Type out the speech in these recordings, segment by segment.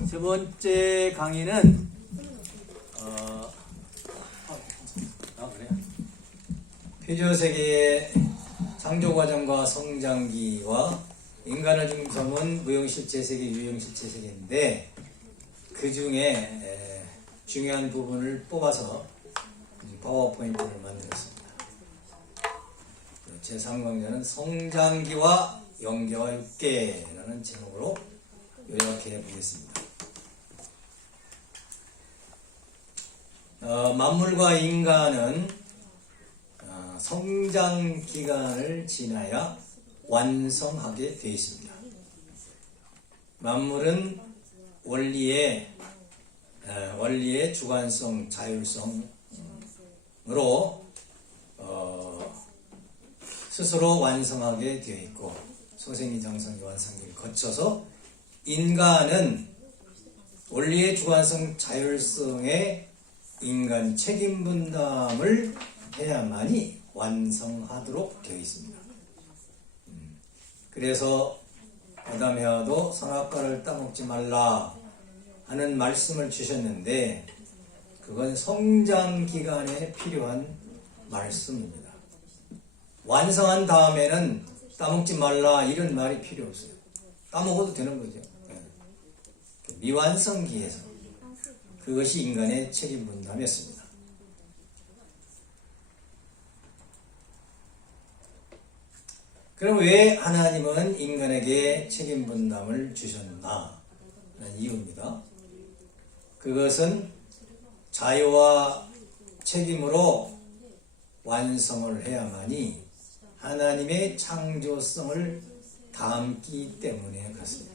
세 번째 강의는 그래요? 피조세계의 창조과정과 성장기와 인간을 중심은 무형실체세계, 유형실체세계인데 그 중에 중요한 부분을 뽑아서 파워포인트를 만들었습니다. 제3강좌는 성장기와 영계와 육계라는 제목으로 요약해 보겠습니다. 만물과 인간은 성장 기간을 지나야 완성하게 되어 있습니다. 만물은 원리의 주관성, 자율성으로 스스로 완성하게 되어 있고 소생이, 장성이, 완성기를 거쳐서 인간은 원리의 주관성, 자율성에 인간 책임 분담을 해야만이 완성하도록 되어 있습니다. 그래서 아담에와도 선악과를 따먹지 말라 하는 말씀을 주셨는데 그건 성장 기간에 필요한 말씀입니다. 완성한 다음에는 따먹지 말라 이런 말이 필요 없어요. 따먹어도 되는 거죠. 미완성기에서 그것이 인간의 책임 분담이었습니다. 그럼 왜 하나님은 인간에게 책임 분담을 주셨나 하는 이유입니다. 그것은 자유와 책임으로 완성을 해야만이 하나님의 창조성을 담기 때문에 그렇습니다.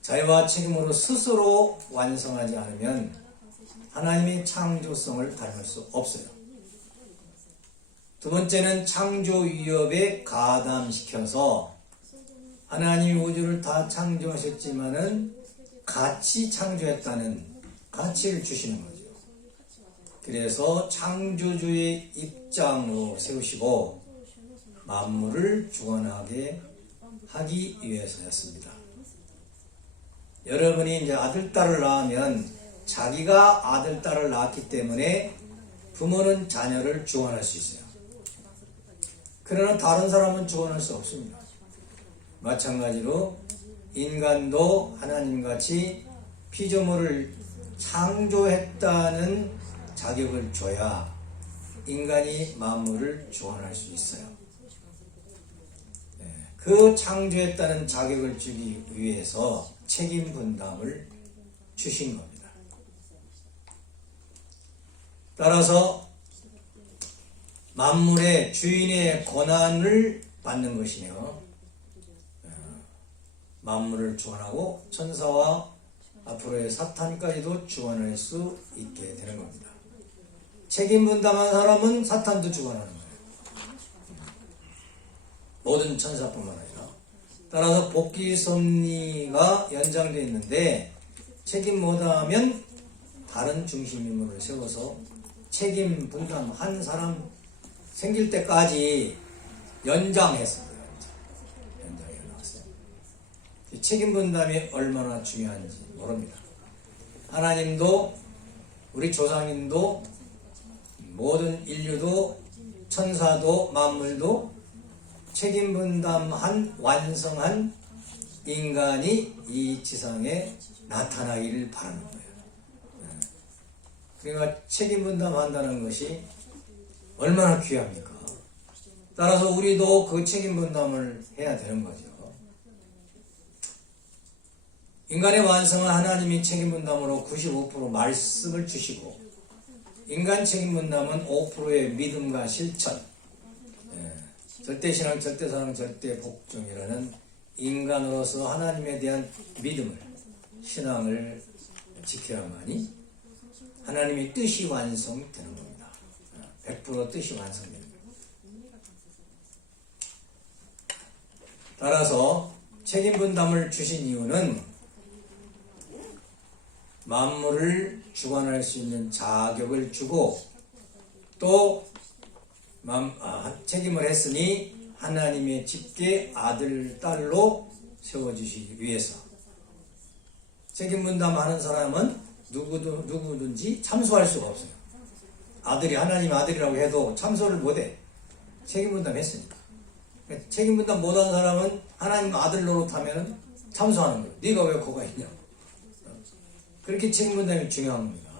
자유와 책임으로 스스로 완성하지 않으면 하나님의 창조성을 닮을 수 없어요. 두 번째는 창조 위협에 가담시켜서 하나님이 우주를 다 창조하셨지만은 같이 창조했다는 가치를 주시는 거죠. 그래서 창조주의 입장으로 세우시고 만물을 주관하게 하기 위해서였습니다. 여러분이 이제 아들, 딸을 낳으면 자기가 아들, 딸을 낳았기 때문에 부모는 자녀를 주관할 수 있어요. 그러나 다른 사람은 주관할 수 없습니다. 마찬가지로 인간도 하나님같이 피조물을 창조했다는 자격을 줘야 인간이 만물을 주관할 수 있어요. 그 창조했다는 자격을 주기 위해서 책임 분담을 주신 겁니다. 따라서 만물의 주인의 권한을 받는 것이며 만물을 주관하고 천사와 앞으로의 사탄까지도 주관할 수 있게 되는 겁니다. 책임 분담한 사람은 사탄도 주관하는 거예요. 모든 천사뿐만 아니라. 따라서 복귀 섭리가 연장되어 있는데 책임 못하면 다른 중심인물을 세워서 책임 분담 한 사람 생길 때까지 연장했습니다. 연장해 나왔어요. 책임 분담이 얼마나 중요한지 모릅니다. 하나님도 우리 조상님도 모든 인류도 천사도 만물도 책임 분담한 완성한 인간이 이 지상에 나타나기를 바라는 거예요. 그러니까 책임 분담한다는 것이 얼마나 귀합니까? 따라서 우리도 그 책임 분담을 해야 되는 거죠. 인간의 완성은 하나님이 책임 분담으로 95% 말씀을 주시고 인간 책임 분담은 5%의 믿음과 실천, 절대신앙, 절대사랑, 절대복종이라는 인간으로서 하나님에 대한 믿음을, 신앙을 지켜야만이 하나님의 뜻이 완성되는 겁니다. 100% 뜻이 완성되는 겁니다. 따라서 책임 분담을 주신 이유는 만물을 주관할 수 있는 자격을 주고 또 책임을 했으니 하나님의 집게 아들, 딸로 세워주시기 위해서 책임 분담하는 사람은 누구든지 참소할 수가 없어요. 아들이 하나님 아들이라고 해도 참소를 못해. 책임 분담했으니까. 책임 분담 못한 사람은 하나님 아들 노릇하면 참소하는 거예요. 네가 왜 거가 있냐. 그렇게 책임 분담이 중요한 겁니다.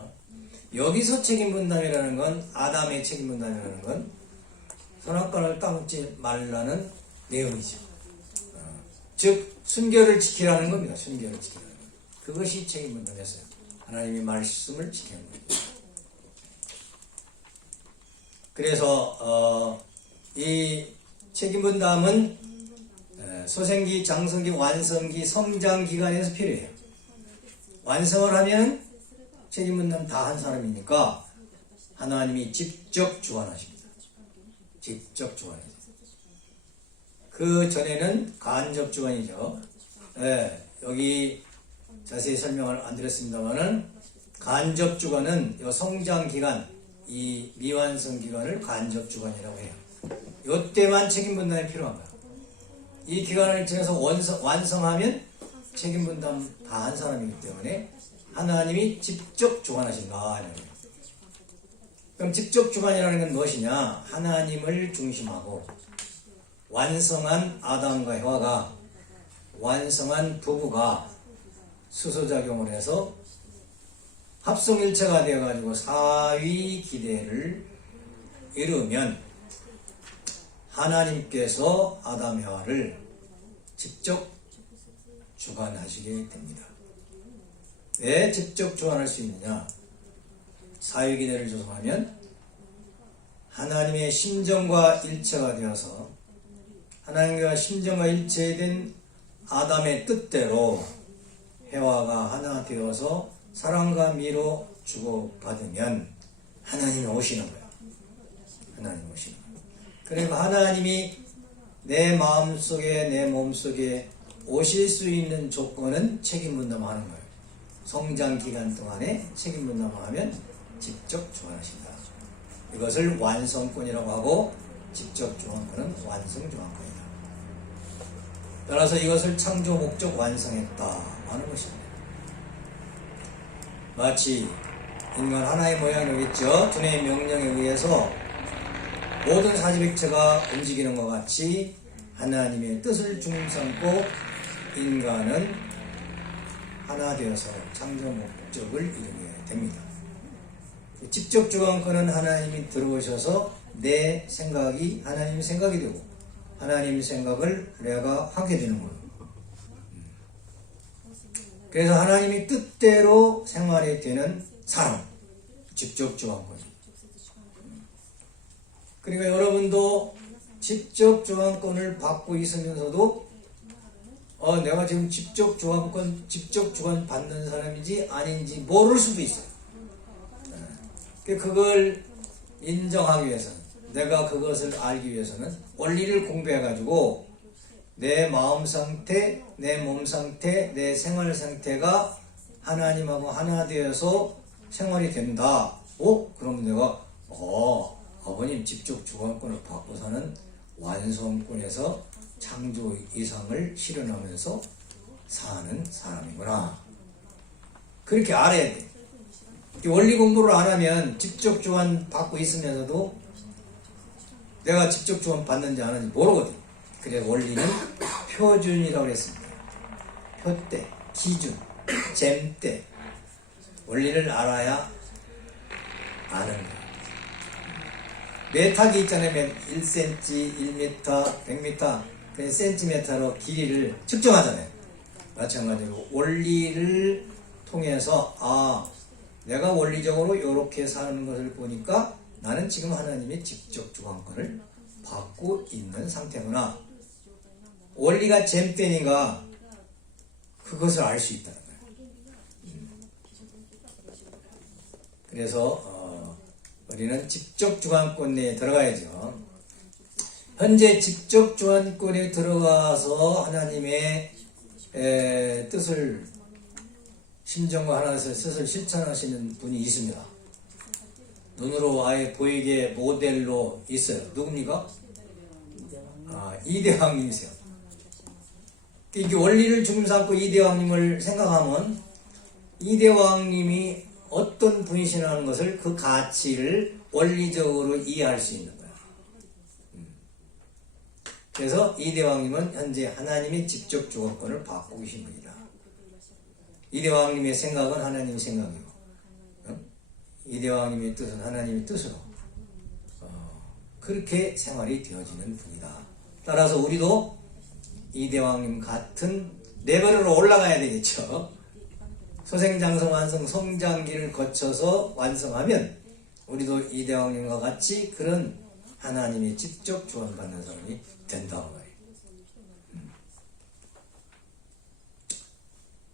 여기서 책임 분담이라는 건, 아담의 책임 분담이라는 건 선악과를 따먹지 말라는 내용이죠. 즉 순결을 지키라는 겁니다. 순결을 지키라는 것. 그것이 책임 분담이었어요. 하나님의 말씀을 지키는 겁니다. 그래서 이 책임 분담은 소생기, 장성기, 완성기, 성장 기간에서 필요해요. 완성을 하면 책임 분담 다 한 사람이니까 하나님이 직접 주관하십니다. 직접 주관하십니다. 그 전에는 간접 주관이죠. 여기 자세히 설명을 안 드렸습니다만은 간접 주관은 이 성장 기간, 이 미완성 기간을 간접 주관이라고 해요. 이때만 책임 분담이 필요한 거예요. 이 기간을 지나서 완성하면 책임 분담 다 한 사람이기 때문에 하나님이 직접 주관하신다. 그럼 직접 주관이라는 건 무엇이냐? 하나님을 중심하고 완성한 아담과 해와가, 완성한 부부가 수소작용을 해서 합성일체가 되어가지고 사위 기대를 이루면 하나님께서 아담 해와를 직접 주관하시게 됩니다. 왜 직접 주관할 수 있느냐? 사위 기대를 조성하면 하나님의 심정과 일체가 되어서 하나님과 심정과 일체된 아담의 뜻대로 해와가 하나 되어서 사랑과 미로 주고받으면 하나님이 오시는 거예요. 하나님이 오시는 거예요. 그러니까 하나님이 내 마음속에, 내 몸속에 오실 수 있는 조건은 책임 분담하는 거예요. 성장 기간 동안에 책임 분담하면 직접 주관하신다. 이것을 완성권이라고 하고 직접 주관권은 완성 주관권이다. 따라서 이것을 창조 목적 완성했다 하는 것입니다. 마치 인간 하나의 모양이겠죠. 두뇌의 명령에 의해서 모든 사지백체가 움직이는 것 같이 하나님의 뜻을 중심삼고 인간은 하나 되어서 창조 목적을 이루게 됩니다. 직접 주관권은 하나님이 들어오셔서 내 생각이 하나님 생각이 되고 하나님 생각을 내가 하게 되는 거예요. 그래서 하나님이 뜻대로 생활이 되는 사람, 직접 주관권. 그러니까 여러분도 직접 주관권을 받고 있으면서도 내가 지금 직접 주관 받는 사람인지 아닌지 모를 수도 있어요. 그걸 인정하기 위해서는, 내가 그것을 알기 위해서는 원리를 공부해가지고 내 마음 상태, 내 몸 상태, 내 생활 상태가 하나님하고 하나 되어서 생활이 된다. 그러면 내가 아버님 직접 주관권을 받고서는 완성권에서 창조 이상을 실현하면서 사는 사람이구나. 그렇게 알아야 돼. 원리 공부를 안 하면 직접 주관 받고 있으면서도 내가 직접 주관 받는지 안 하는지 모르거든. 그래서 원리는 표준이라고 그랬습니다. 표대, 기준, 잼대. 원리를 알아야 아는 거예요. 메타기 있잖아요. 1cm, 1m, 100m, 그 센티미터로 길이를 측정하잖아요. 마찬가지로 원리를 통해서 내가 원리적으로 이렇게 사는 것을 보니까 나는 지금 하나님의 직접 주관권을 받고 있는 상태구나. 원리가 잼대니까 그것을 알 수 있다는 거예요. 그래서 우리는 직접 주관권 내에 들어가야죠. 현재 직접 주관권에 들어가서 하나님의 뜻을, 심정과 하나님의 뜻을 실천하시는 분이 있습니다. 눈으로 아예 보이게 모델로 있어요. 누굽니까? 이대왕님이세요. 이게 원리를 중심 삼고 이대왕님을 생각하면 이대왕님이 어떤 분이시라는 것을 그 가치를 원리적으로 이해할 수 있는 거야. 그래서 이대왕님은 현재 하나님의 직접 주권을 받고 계신 분이다. 이대왕님의 생각은 하나님의 생각이고, 이대왕님의 뜻은 하나님의 뜻으로 그렇게 생활이 되어지는 분이다. 따라서 우리도 이대왕님 같은 레벨으로 올라가야 되겠죠. 소생장성 완성 성장기를 거쳐서 완성하면 우리도 이대왕님과 같이 그런 하나님의 직접 주원받는 사람이 된다고 말이에요.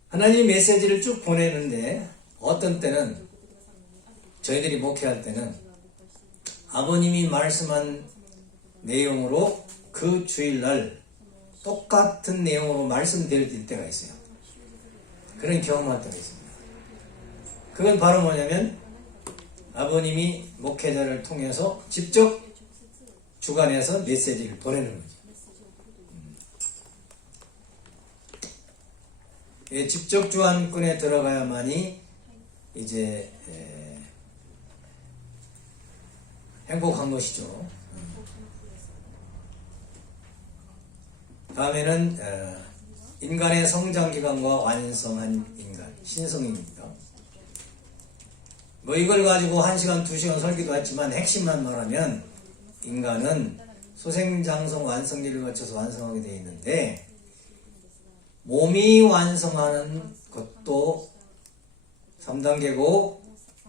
하나님 메시지를 쭉 보내는데 어떤 때는 저희들이 목회할 때는 아버님이 말씀한 내용으로 그 주일날 똑같은 내용으로 말씀드릴 때가 있어요. 그런 경험할 때가 있습니다. 그건 바로 뭐냐면 아버님이 목회자를 통해서 직접 주관해서 메시지를 보내는 거죠. 직접 주관권에 들어가야만이 이제 행복한 것이죠. 다음에는 인간의 성장기관과 완성한 인간, 신성입니다. 뭐 이걸 가지고 1시간, 2시간 설교도 했지만 핵심만 말하면 인간은 소생장성 완성기를 거쳐서 완성하게 되어 있는데 몸이 완성하는 것도 3단계고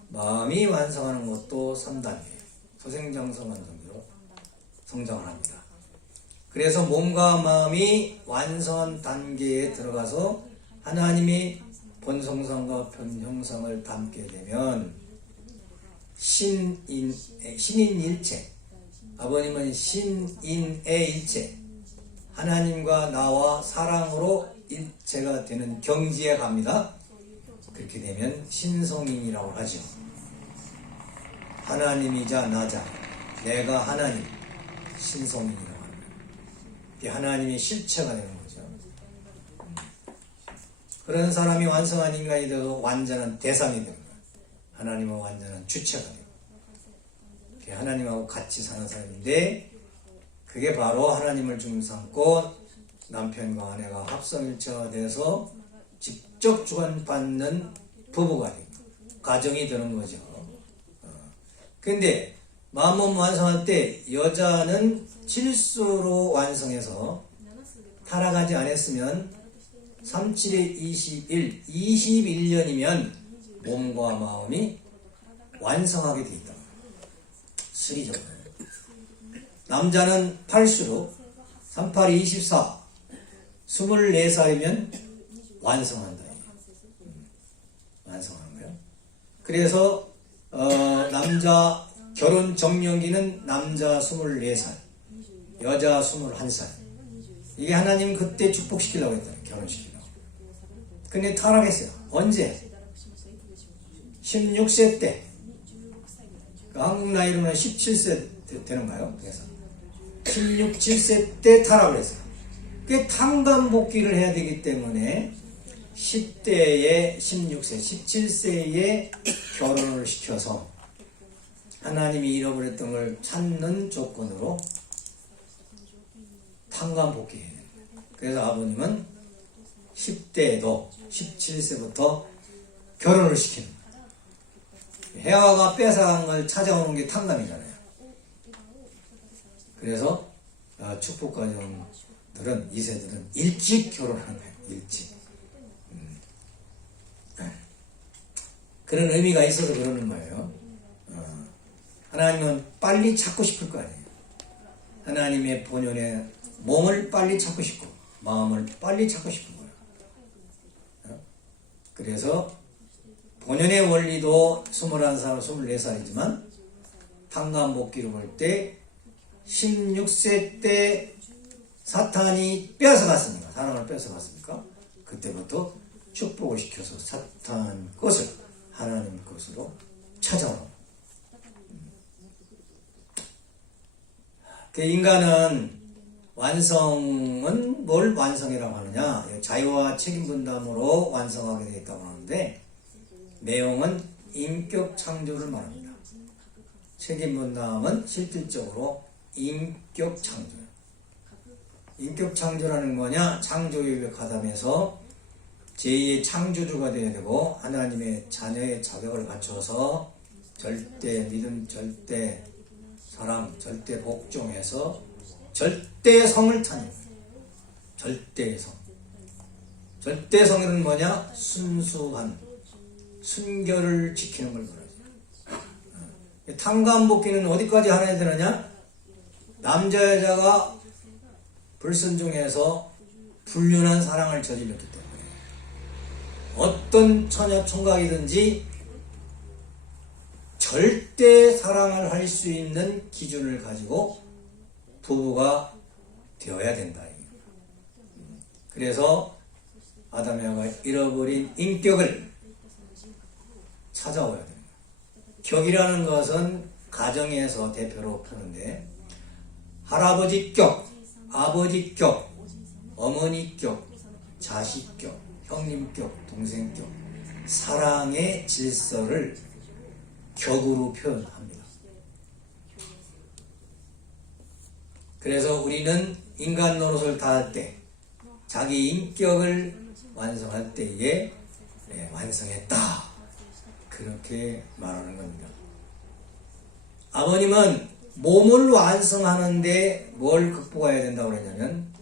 마음이 완성하는 것도 3단계. 소생장성 완성기로 성장을 합니다. 그래서 몸과 마음이 완성한 단계에 들어가서 하나님의 본성상과 변형상을 담게 되면 신인일체, 아버님은 신인의 일체, 하나님과 나와 사랑으로 일체가 되는 경지에 갑니다. 그렇게 되면 신성인이라고 하죠. 하나님이자 나자, 내가 하나님, 신성인이라고 합니다. 이게 하나님의 실체가 되는 거죠. 그런 사람이 완성한 인간이 되어도 완전한 대상이 되는 거예요. 하나님은 완전한 주체가 되고 하나님하고 같이 사는 사람인데 그게 바로 하나님을 중심 삼고 남편과 아내가 합성일체가 돼서 직접 주관받는 부부가 되고 가정이 되는 거죠. 근데 마음몸 완성할 때 여자는 실수로 완성해서 타락하지 않았으면 37에 21, 21년이면 몸과 마음이 완성하게 돼 있다. 수리죠. 남자는 8수로 38이 24, 24살이면 완성한다. 완성하는 거예요. 그래서 남자 결혼 정년기는 남자 24살, 여자 21살. 이게 하나님 그때 축복시키려고 했잖아요. 결혼시키려고. 근데 타락했어요. 언제? 16세 때. 한국 나이로는 17세 되는가요? 그래서 16, 7세 때 타락을 했어요. 그게 탕감복귀를 해야 되기 때문에 10대에 16세, 17세에 결혼을 시켜서 하나님이 잃어버렸던 걸 찾는 조건으로 탕감복귀해야 돼요. 그래서 아버님은 10대에도 17세부터 결혼을 시키는 거예요. 해와가 뺏어간 걸 찾아오는 게 탕감이잖아요. 그래서 축복가정들은 2세들은 일찍 결혼하는 거예요. 일찍. 그런 의미가 있어서 그러는 거예요. 하나님은 빨리 찾고 싶을 거 아니에요. 하나님의 본연의 몸을 빨리 찾고 싶고 마음을 빨리 찾고 싶은 거예요. 그래서 본연의 원리도 21살, 24살이지만 탕감복귀를 볼 때 16세 때 사탄이 뺏어갔으니까, 사람을 뺏어갔으니까 그때부터 축복을 시켜서 사탄 것을 하나님 것으로 찾아오는. 그 인간은 완성은 뭘 완성이라고 하느냐? 자유와 책임 분담으로 완성하게 되어 있다고 하는데 내용은 인격 창조를 말합니다. 책임분담은 실질적으로 인격 창조예요. 인격 창조라는 뭐냐? 창조유의 가담에서 제2의 창조주가 되어야 되고 하나님의 자녀의 자격을 갖춰서 절대 믿음, 절대 사랑, 절대 복종해서 절대성을 타는 거예요. 절대성. 절대성은 뭐냐? 순수한 순결을 지키는 걸 말하죠. 탕감복귀는 어디까지 하아야 되느냐? 남자 여자가 불순종해서 불륜한 사랑을 저질렀기 때문에 어떤 처녀 총각이든지 절대 사랑을 할 수 있는 기준을 가지고 부부가 되어야 된다. 그래서 아담 에바가 잃어버린 인격을 찾아와야 됩니다. 격이라는 것은 가정에서 대표로 푸는데 할아버지격, 아버지격, 어머니격, 자식격, 형님격, 동생격, 사랑의 질서를 격으로 표현합니다. 그래서 우리는 인간 노릇을 다할 때 자기 인격을 완성할 때에 완성했다. 그렇게 말하는 겁니다. 아버님은 몸을 완성하는데 뭘 극복해야 된다고 그러냐면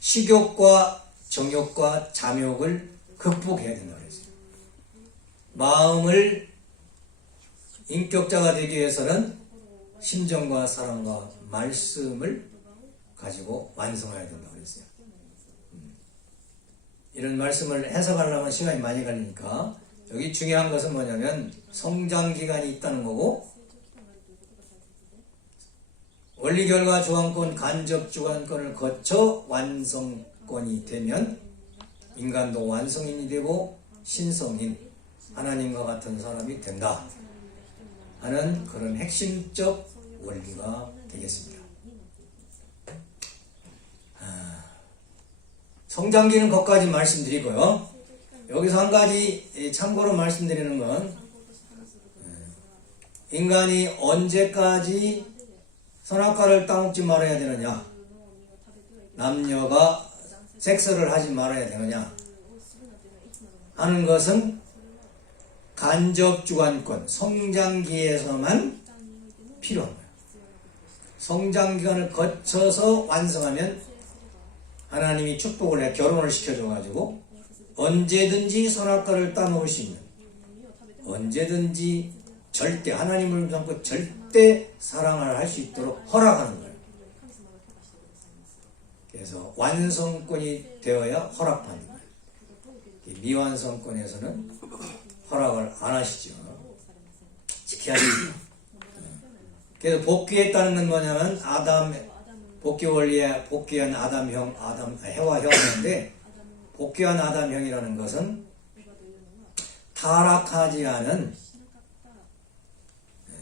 식욕과 정욕과 잠욕을 극복해야 된다고 그랬어요. 마음을 인격자가 되기 위해서는 심정과 사랑과 말씀을 가지고 완성해야 된다고 그랬어요. 이런 말씀을 해석하려면 시간이 많이 걸리니까 여기 중요한 것은 뭐냐면 성장기간이 있다는 거고 원리결과 주관권, 간접주관권을 거쳐 완성권이 되면 인간도 완성인이 되고 신성인, 하나님과 같은 사람이 된다 하는 그런 핵심적 원리가 되겠습니다. 성장기는 거기까지 말씀드리고요. 여기서 한 가지 참고로 말씀드리는 건 인간이 언제까지 선악과를 따먹지 말아야 되느냐, 남녀가 섹스를 하지 말아야 되느냐 하는 것은 간접주관권, 성장기에서만 필요한 거예요. 성장기간을 거쳐서 완성하면 하나님이 축복을 해 결혼을 시켜줘가지고 언제든지 선악과를 따먹을 수 있는, 언제든지 절대 하나님을 잡고 절대 사랑을 할 수 있도록 허락하는 거예요. 그래서 완성권이 되어야 허락받는 거예요. 미완성권에서는 허락을 안 하시죠. 지켜야 됩니다. 그래서 복귀했다는 건 뭐냐면 복귀 원리에 복귀한 해와형인데 복귀한 아담형이라는 것은 타락하지 않은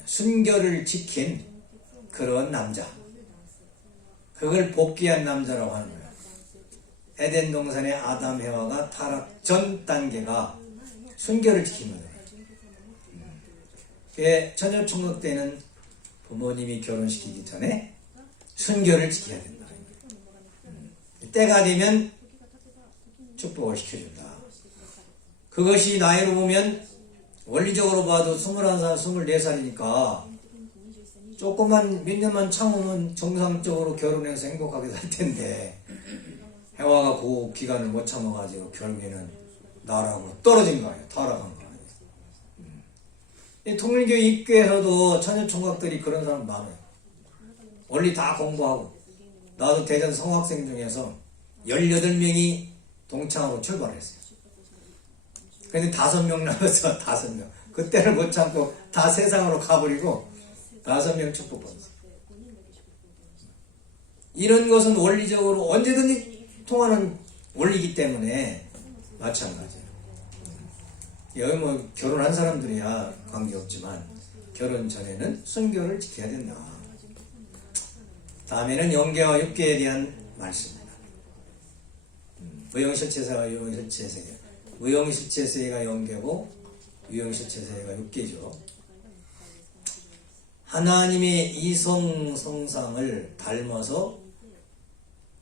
순결을 지킨 그런 남자, 그걸 복귀한 남자라고 하는 거예요. 에덴 동산의 아담 해와가 타락 전 단계가 순결을 지킨 거예요. 처녀 총각 때는 부모님이 결혼시키기 전에 순결을 지켜야 된다. 때가 되면 축복을 시켜준다. 그것이 나이로 보면 원리적으로 봐도 21살, 24살이니까 조금만 몇 년만 참으면 정상적으로 결혼해서 행복하게 살 텐데 해와가 그 기간을 못 참아가지고 결국에는 나라고 떨어진 거예요. 타락한 거 아니에요. 통일교 입교에서도 처녀 총각들이 그런 사람 많아요. 원리 다 공부하고 나도 대전 성학생 중에서 18명이 동창으로 출발했어요. 그런데 5명 남아서 5명. 그때를 못 참고 다 세상으로 가버리고 5명 축복받았어요. 이런 것은 원리적으로 언제든지 통하는 원리이기 때문에 마찬가지예요. 여기 뭐 결혼한 사람들이야 관계없지만 결혼 전에는 순결을 지켜야 된다. 다음에는 영계와 육계에 대한 말씀입니다. 무형실체사와 유형실체세계. 무형실체세계가 영계고 유형실체세계가 육계죠. 하나님의 이성 성상을 닮아서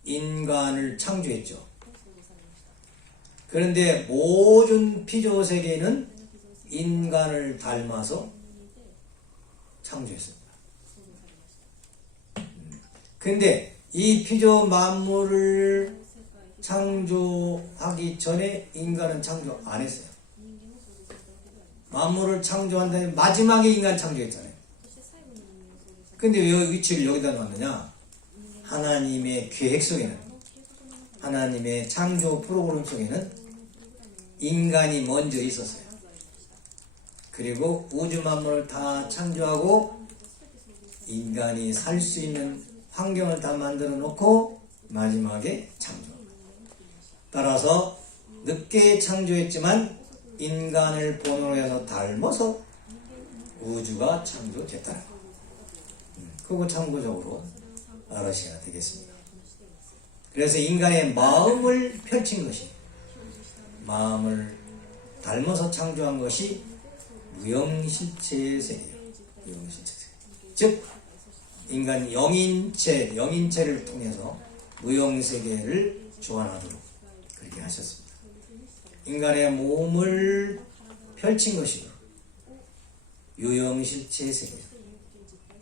인간을 창조했죠. 그런데 모든 피조세계는 인간을 닮아서 창조했습니다. 그런데 이 피조 만물을 창조하기 전에 인간은 창조 안 했어요. 만물을 창조한 다음에 마지막에 인간 창조했잖아요. 근데 왜 위치를 여기다 놨느냐? 하나님의 계획 속에는, 하나님의 창조 프로그램 속에는 인간이 먼저 있었어요. 그리고 우주 만물을 다 창조하고 인간이 살 수 있는 환경을 다 만들어 놓고 마지막에 창조합니다. 따라서 늦게 창조했지만 인간을 본으로 해서 닮아서 우주가 창조됐다는 거. 그거 참고적으로 알으셔야 되겠습니다. 그래서 인간의 마음을 펼친 것이, 마음을 닮아서 창조한 것이 무형실체의 세계예요. 무형실체 세계. 즉 인간 영인체를 통해서 무형세계를 조환하도록 그렇게 하셨습니다. 인간의 몸을 펼친 것이 유형실체 세계예요.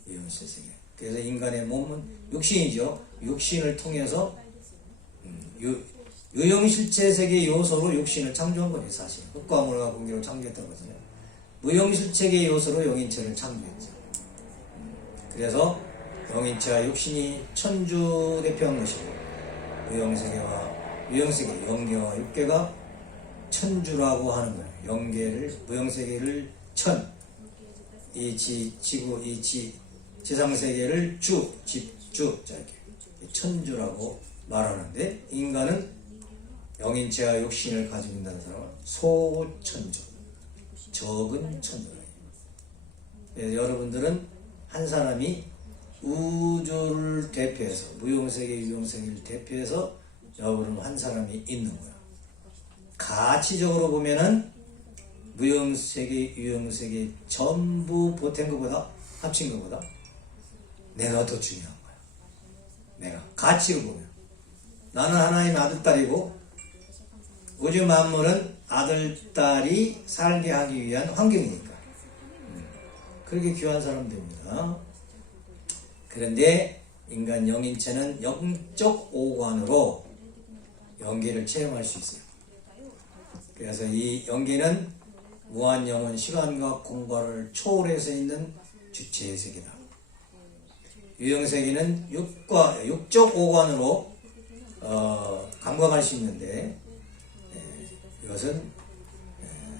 유형실체 세계. 그래서 인간의 몸은 육신이죠. 육신을 통해서 유형실체 세계 요소로 육신을 창조한 거죠. 사실 흙과 물과 공기로 창조했다고 하잖아요. 무형실체계 요소로 영인체를 창조했죠. 그래서 영인체와 육신이 천주 대표한 것이고 무형세계와 유형세계, 영계와 육계가 천주라고 하는 거예요. 영계를, 무형세계를 천, 이 지구, 이 지상세계를 주, 집주, 이렇게 천주라고 말하는데, 인간은 영인체와 육신을 가지고 있는 사람은 소천주, 적은 천주라. 여러분들은 한 사람이 우주를 대표해서, 무형세계, 유형세계를 대표해서 여러분은 한 사람이 있는 거예요. 가치적으로 보면은 무형세계, 유형세계 전부 보탠 것보다, 합친 것보다 내가 더 중요한 거야. 내가 가치로 보면 나는 하나님 아들딸이고 우주 만물은 아들딸이 살게 하기 위한 환경이니까 그렇게 귀한 사람들입니다. 그런데 인간 영인체는 영적 오관으로 영계를 체험할 수 있어요. 그래서 이 영계는 무한 영원 시간과 공간을 초월해서 있는 주체의 세계다. 유형세계는 육적 오관으로 감각할 수 있는데 이것은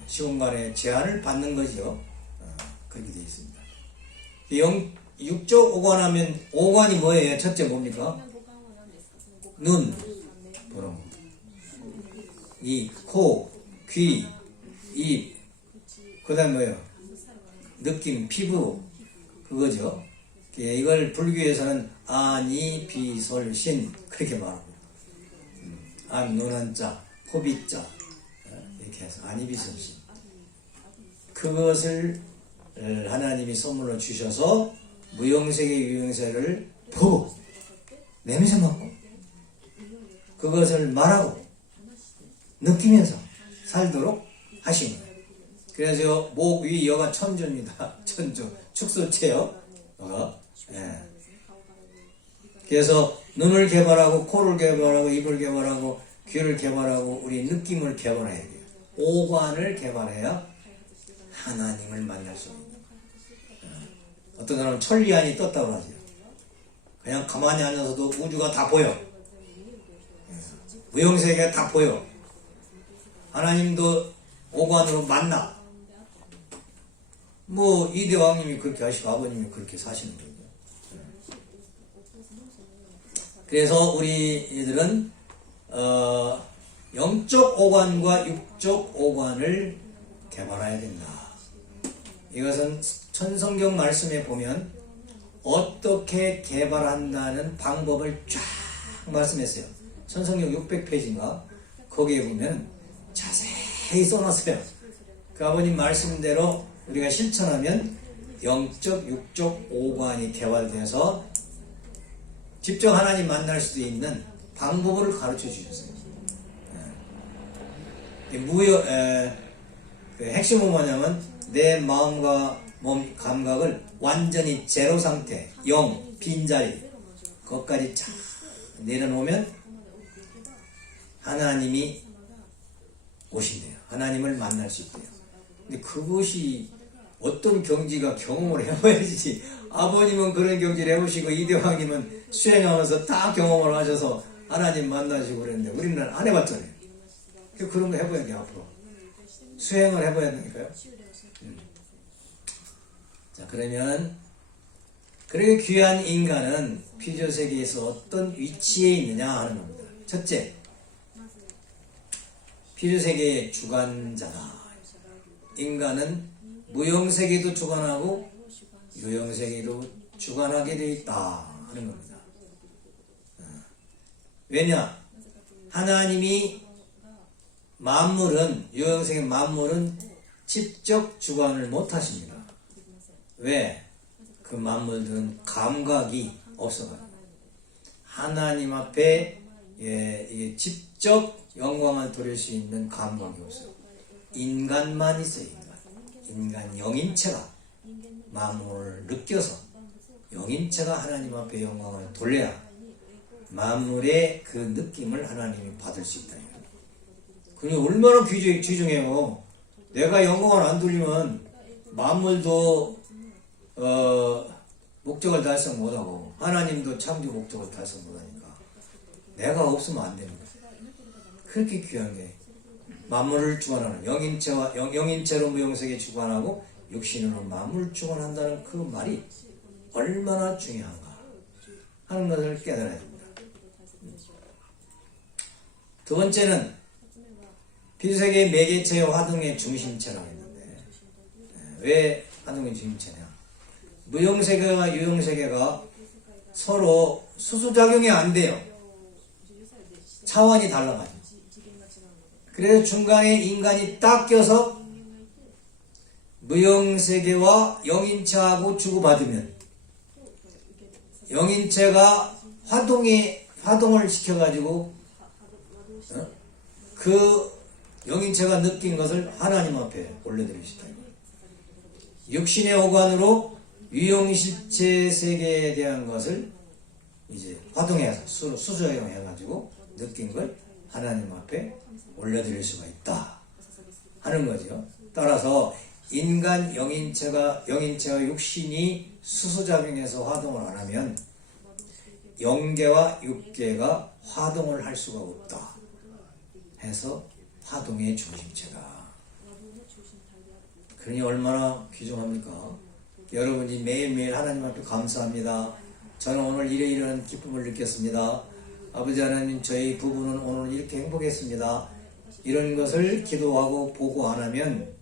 시공간의 제한을 받는 거죠. 그렇게 되어 있습니다. 육적 오관하면 오관이 뭐예요? 첫째 뭡니까? 눈, 보는 거. 이 코, 귀, 입, 그 다음 뭐예요? 느낌, 피부, 그거죠. 이걸 불교에서는 아니, 비, 솔, 신 그렇게 말합니다. 안, 눈, 한자, 호비자 이렇게 해서 아니, 비, 솔, 신 그것을 하나님이 선물로 주셔서 무형세계, 유형세계를 보고 냄새 맡고 그것을 말하고 느끼면서 살도록 하신 거예요. 그래서 목, 위, 여가 천주입니다. 천주, 축소체요. 예. 그래서 눈을 개발하고 코를 개발하고 입을 개발하고 귀를 개발하고 우리 느낌을 개발해야 돼요. 오관을 개발해야 하나님을 만날 수 있는 거예요. 어떤 사람은 천리안이 떴다고 하죠. 그냥 가만히 앉아서도 우주가 다 보여. 무형세계가 다 보여. 하나님도 오관으로 만나. 뭐 이대왕님이 그렇게 하시고 아버님이 그렇게 사시는 거죠. 그래서 우리들은 영적 오관과 육적 오관을 개발해야 된다. 이것은 천성경 말씀에 보면 어떻게 개발한다는 방법을 쫙 말씀했어요. 천성경 600페이지인가 거기에 보면 자세히 자세히 써놨어요. 그 아버님 말씀대로 우리가 실천하면 영적, 육적, 오관이 개발돼서 직접 하나님 만날 수도 있는 방법을 가르쳐 주셨어요. 그 핵심은 뭐냐면 내 마음과 몸 감각을 완전히 제로 상태, 영, 빈자리 그것까지 쫙 내려놓으면 하나님이 오신대요. 하나님을 만날 수 있대요. 근데 그것이 어떤 경지가 경험을 해봐야지. 아버님은 그런 경지를 해보시고 이대왕님은 수행하면서 다 경험을 하셔서 하나님 만나시고 그랬는데 우리는 안 해봤잖아요. 그런 거 해봐야 돼요. 앞으로 수행을 해봐야 되니까요. 자, 그러면 그렇게 귀한 인간은 피조세계에서 어떤 위치에 있느냐 하는 겁니다. 첫째, 피조세계의 주관자다. 인간은 무형세계도 주관하고 유형세계도 주관하게 되어 있다 하는 겁니다. 왜냐? 하나님이 만물은, 유형세계 만물은 직접 주관을 못 하십니다. 왜? 그 만물들은 감각이 없어가지고 하나님 앞에 이게 직접 영광을 돌릴 수 있는 감각이 없어요. 인간만 있어요. 인간 영인체가 만물을 느껴서 영인체가 하나님 앞에 영광을 돌려야 만물의 그 느낌을 하나님이 받을 수 있다. 그게 얼마나 귀중해요. 내가 영광을 안 돌리면 만물도 목적을 달성 못하고 하나님도 창조 목적을 달성 못하니까 내가 없으면 안 됩니다. 그렇게 귀한 게 만물을 주관하는 영인체와 영인체로 무형세계 주관하고 육신으로 만물을 주관한다는 그 말이 얼마나 중요한가 하는 것을 깨달아야 됩니다. 두 번째는 피조세계의 매개체와 화동의 중심체라고 했는데 왜 화동의 중심체냐? 무형세계와 유형세계가 서로 수소작용이 안 돼요. 차원이 달라가지고. 그래서 중간에 인간이 딱 껴서 무형세계와 영인체하고 주고받으면 영인체가 화동을 시켜가지고 그 영인체가 느낀 것을 하나님 앞에 올려드리시다. 육신의 오관으로 유형실체 세계에 대한 것을 이제 화동해서 수소작용해가지고 느낀 걸 하나님 앞에 올려드릴 수가 있다 하는 거죠. 따라서 인간 영인체와 육신이 수소작용해서 화동을 안 하면 영계와 육계가 화동을 할 수가 없다 해서 화동의 중심체다. 그러니 얼마나 귀중합니까? 여러분이 매일매일 하나님 앞에 감사합니다. 저는 오늘 이러이러한 기쁨을 느꼈습니다. 아버지 하나님, 저희 부부는 오늘 이렇게 행복했습니다. 이런 것을 기도하고 보고 안 하면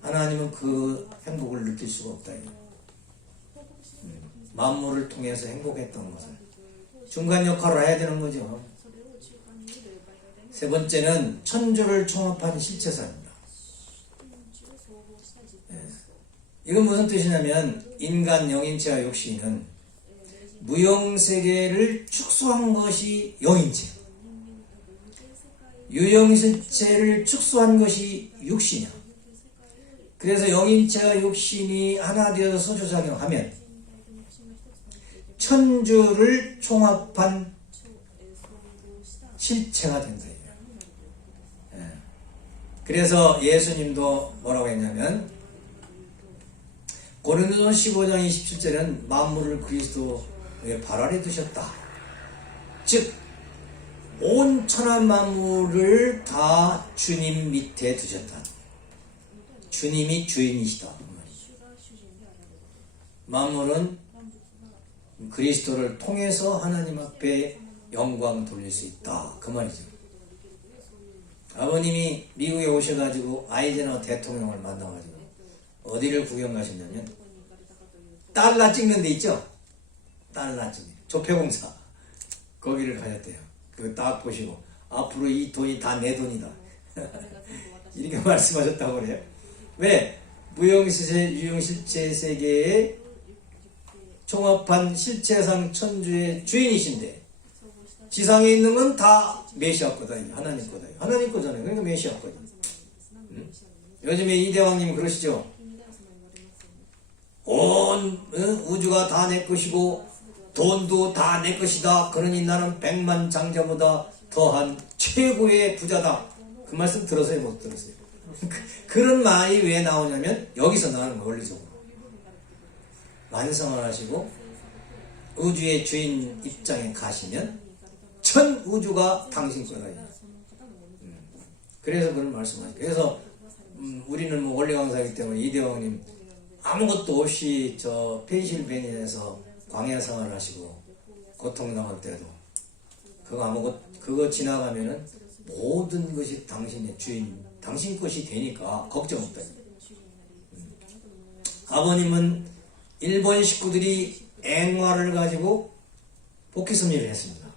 하나님은 그 행복을 느낄 수가 없다. 만물을 통해서 행복했던 것을 중간 역할을 해야 되는 거죠. 세 번째는 천주를 총합한 실체사입니다. 이건 무슨 뜻이냐면 인간 영인체와 육신은 무형세계를 축소한 것이 영인체, 유형실체를 축소한 것이 육신이야. 그래서 영인체와 육신이 하나 되어서 소조작용하면 천주를 총합한 실체가 된다. 그래서 예수님도 뭐라고 했냐면 고린도전 15장 27절은 만물을 그리스도의 발 아래 두셨다. 즉 온 천하 만물을 다 주님 밑에 두셨다. 주님이 주인이시다. 만물은 그리스도를 통해서 하나님 앞에 영광 돌릴 수 있다. 그 말이죠. 아버님이 미국에 오셔가지고 아이젠하워 대통령을 만나가지고 어디를 구경 가셨냐면 달러 찍는 데 있죠? 달러 찍는 조폐공사 거기를 가셨대요. 그거 딱 보시고 앞으로 이 돈이 다 내 돈이다. 이렇게 말씀하셨다고 그래요. 왜? 무형실체, 유형실체 세계의 종합한 실체상 천주의 주인이신데 지상에 있는 건 다 메시아 거다. 하나님 거다. 하나님 거잖아요. 그러니까 메시아 거다. 요즘에 이대왕님이 그러시죠. 온 우주가 다 내 것이고 돈도 다 내 것이다. 그러니 나는 백만 장자보다 더한 최고의 부자다. 그 말씀 들었어요? 못 들었어요? 그런 말이 왜 나오냐면 여기서 나오는 거예요. 원리적으로. 완성을 하시고 우주의 주인 입장에 가시면 전 우주가 당신 거다. 그래서 그런 말씀하죠. 그래서 우리는 뭐 원리 강사이기 때문에 이대왕님 아무것도 없이 저 펜실베니아에서 광야 생활을 하시고 고통당할 때도 그거 지나가면은 모든 것이 당신의 주인, 당신 것이 되니까 걱정 없다. 아버님은 일본 식구들이 앵화를 가지고 복귀 섭리를 했습니다.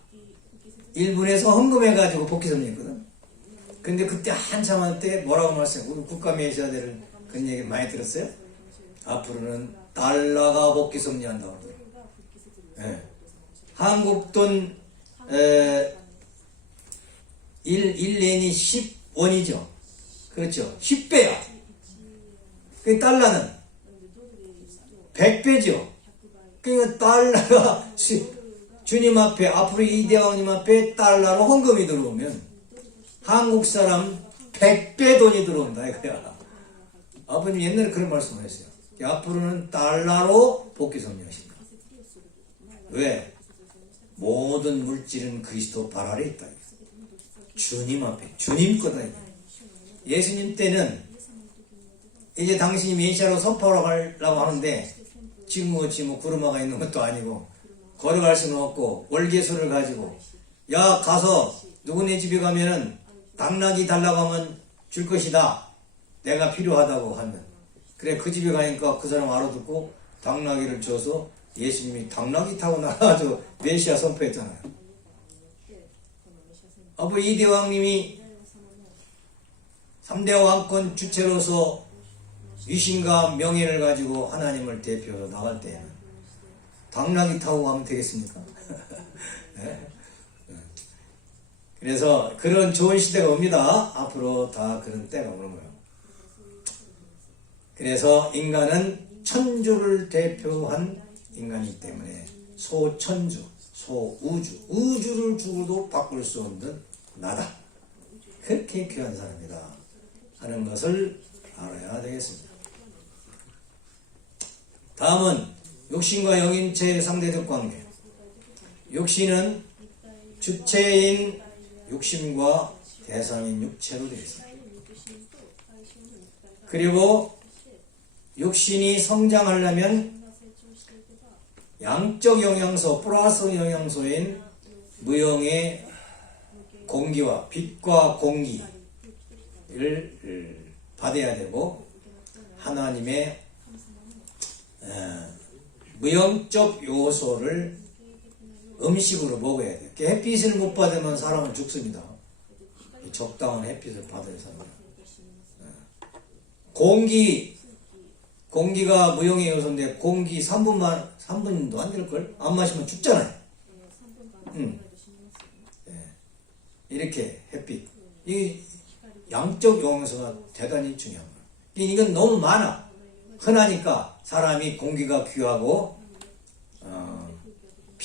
일본에서 헌금해가지고 복귀 섭리했거든. 근데 그때 한참 할 때 뭐라고 말씀해요? 우리 국가 메시아들을 그런 얘기 많이 들었어요? 앞으로는 달러가 복귀 섭리한다고 그러더라고요. 네. 한국 돈 1년이 10원이죠. 그렇죠. 10배야. 그 달러는 100배죠. 그러니까 달러가 주님 앞에 앞으로 이대왕님 앞에 달러로 헌금이 들어오면 한국 사람 100배 돈이 들어온다 이거야. 아버님 옛날에 그런 말씀을 했어요. 앞으로는 달러로 복귀 섭리하신다. 왜? 모든 물질은 그리스도 발 아래 있다. 주님 앞에 주님 거다. 예수님 때는 이제 당신이 메시아로 선포하려고 하는데 지금 뭐 구르마가 있는 것도 아니고 걸어갈 수는 없고 월계수를 가지고 야 가서 누구네 집에 가면은 당나귀 달라고 하면 줄 것이다. 내가 필요하다고 하면 그래 그 집에 가니까 그 사람 알아듣고 당나귀를 줘서 예수님이 당나귀 타고 나가서 메시아 선포했잖아요. 아버 이대왕님이 3대 왕권 주체로서 위신과 명예를 가지고 하나님을 대표로 나갈 때에는 당나귀 타고 가면 되겠습니까? 네? 그래서 그런 좋은 시대가 옵니다. 앞으로 다 그런 때가 오는 거예요. 그래서 인간은 천주를 대표한 인간이기 때문에 소천주, 소우주, 우주를 주고도 바꿀 수 없는 나다. 그렇게 귀한 사람이다 하는 것을 알아야 되겠습니다. 다음은 육신과 영인체의 상대적 관계. 육신은 주체인 육심과 대상인 육체로 되어 있습니다. 그리고 육신이 성장하려면 양적 영양소, 플러스 영양소인 무형의 공기와 빛과 공기를 받아야 되고 하나님의 무형적 요소를 음식으로 먹어야 돼요. 햇빛을 못 받으면 사람은 죽습니다. 적당한 햇빛을 받아야 사람은. 공기가 무형의 요소인데 공기 3분도 안 될걸? 안 마시면 죽잖아요. 이렇게 햇빛. 이 양적 영양소가 대단히 중요한 거예요. 이건 너무 많아. 흔하니까 사람이 공기가 귀하고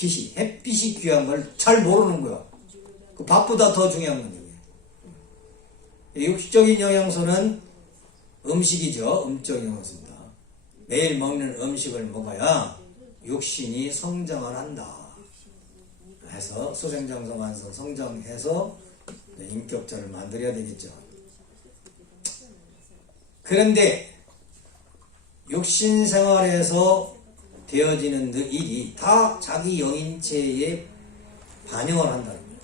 햇빛이 귀한 걸 잘 모르는 거야. 그 밥보다 더 중요한 건데. 육식적인 영양소는 음식이죠. 음적 영양소입니다. 매일 먹는 음식을 먹어야 육신이 성장을 한다. 해서 수생장성 완성 성장해서 인격자를 만들어야 되겠죠. 그런데 육신 생활에서 되어지는 일이 다 자기 영인체에 반영을 한다는 거예요.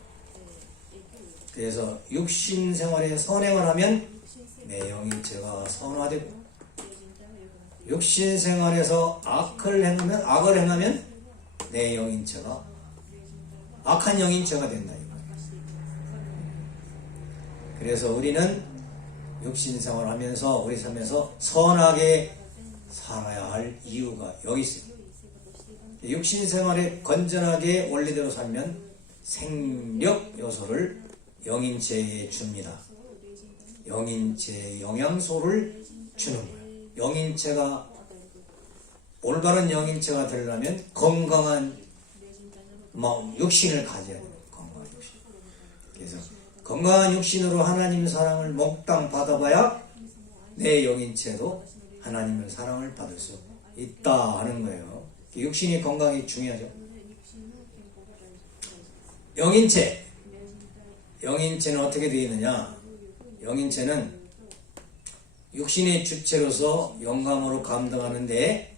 그래서 육신 생활에 선행을 하면 내 영인체가 선화되고 육신 생활에서 악을 행하면 내 영인체가 악한 영인체가 된다. 그래서 우리는 육신생활을 하면서 우리 삶에서 선하게 살아야 할 이유가 여기 있어요. 육신생활에 건전하게 원리대로 살면 생력 요소를 영인체에 줍니다. 영인체에 영양소를 주는 거예요. 영인체가 올바른 영인체가 되려면 건강한 육신을 가져야 돼요. 건강한 육신. 그래서 건강한 육신으로 하나님의 사랑을 몽땅 받아봐야 내 영인체도 하나님의 사랑을 받을 수 있다 하는 거예요. 육신이 건강이 중요하죠. 영인체는 어떻게 되어 있느냐? 영인체는 육신의 주체로서 영감으로 감당하는데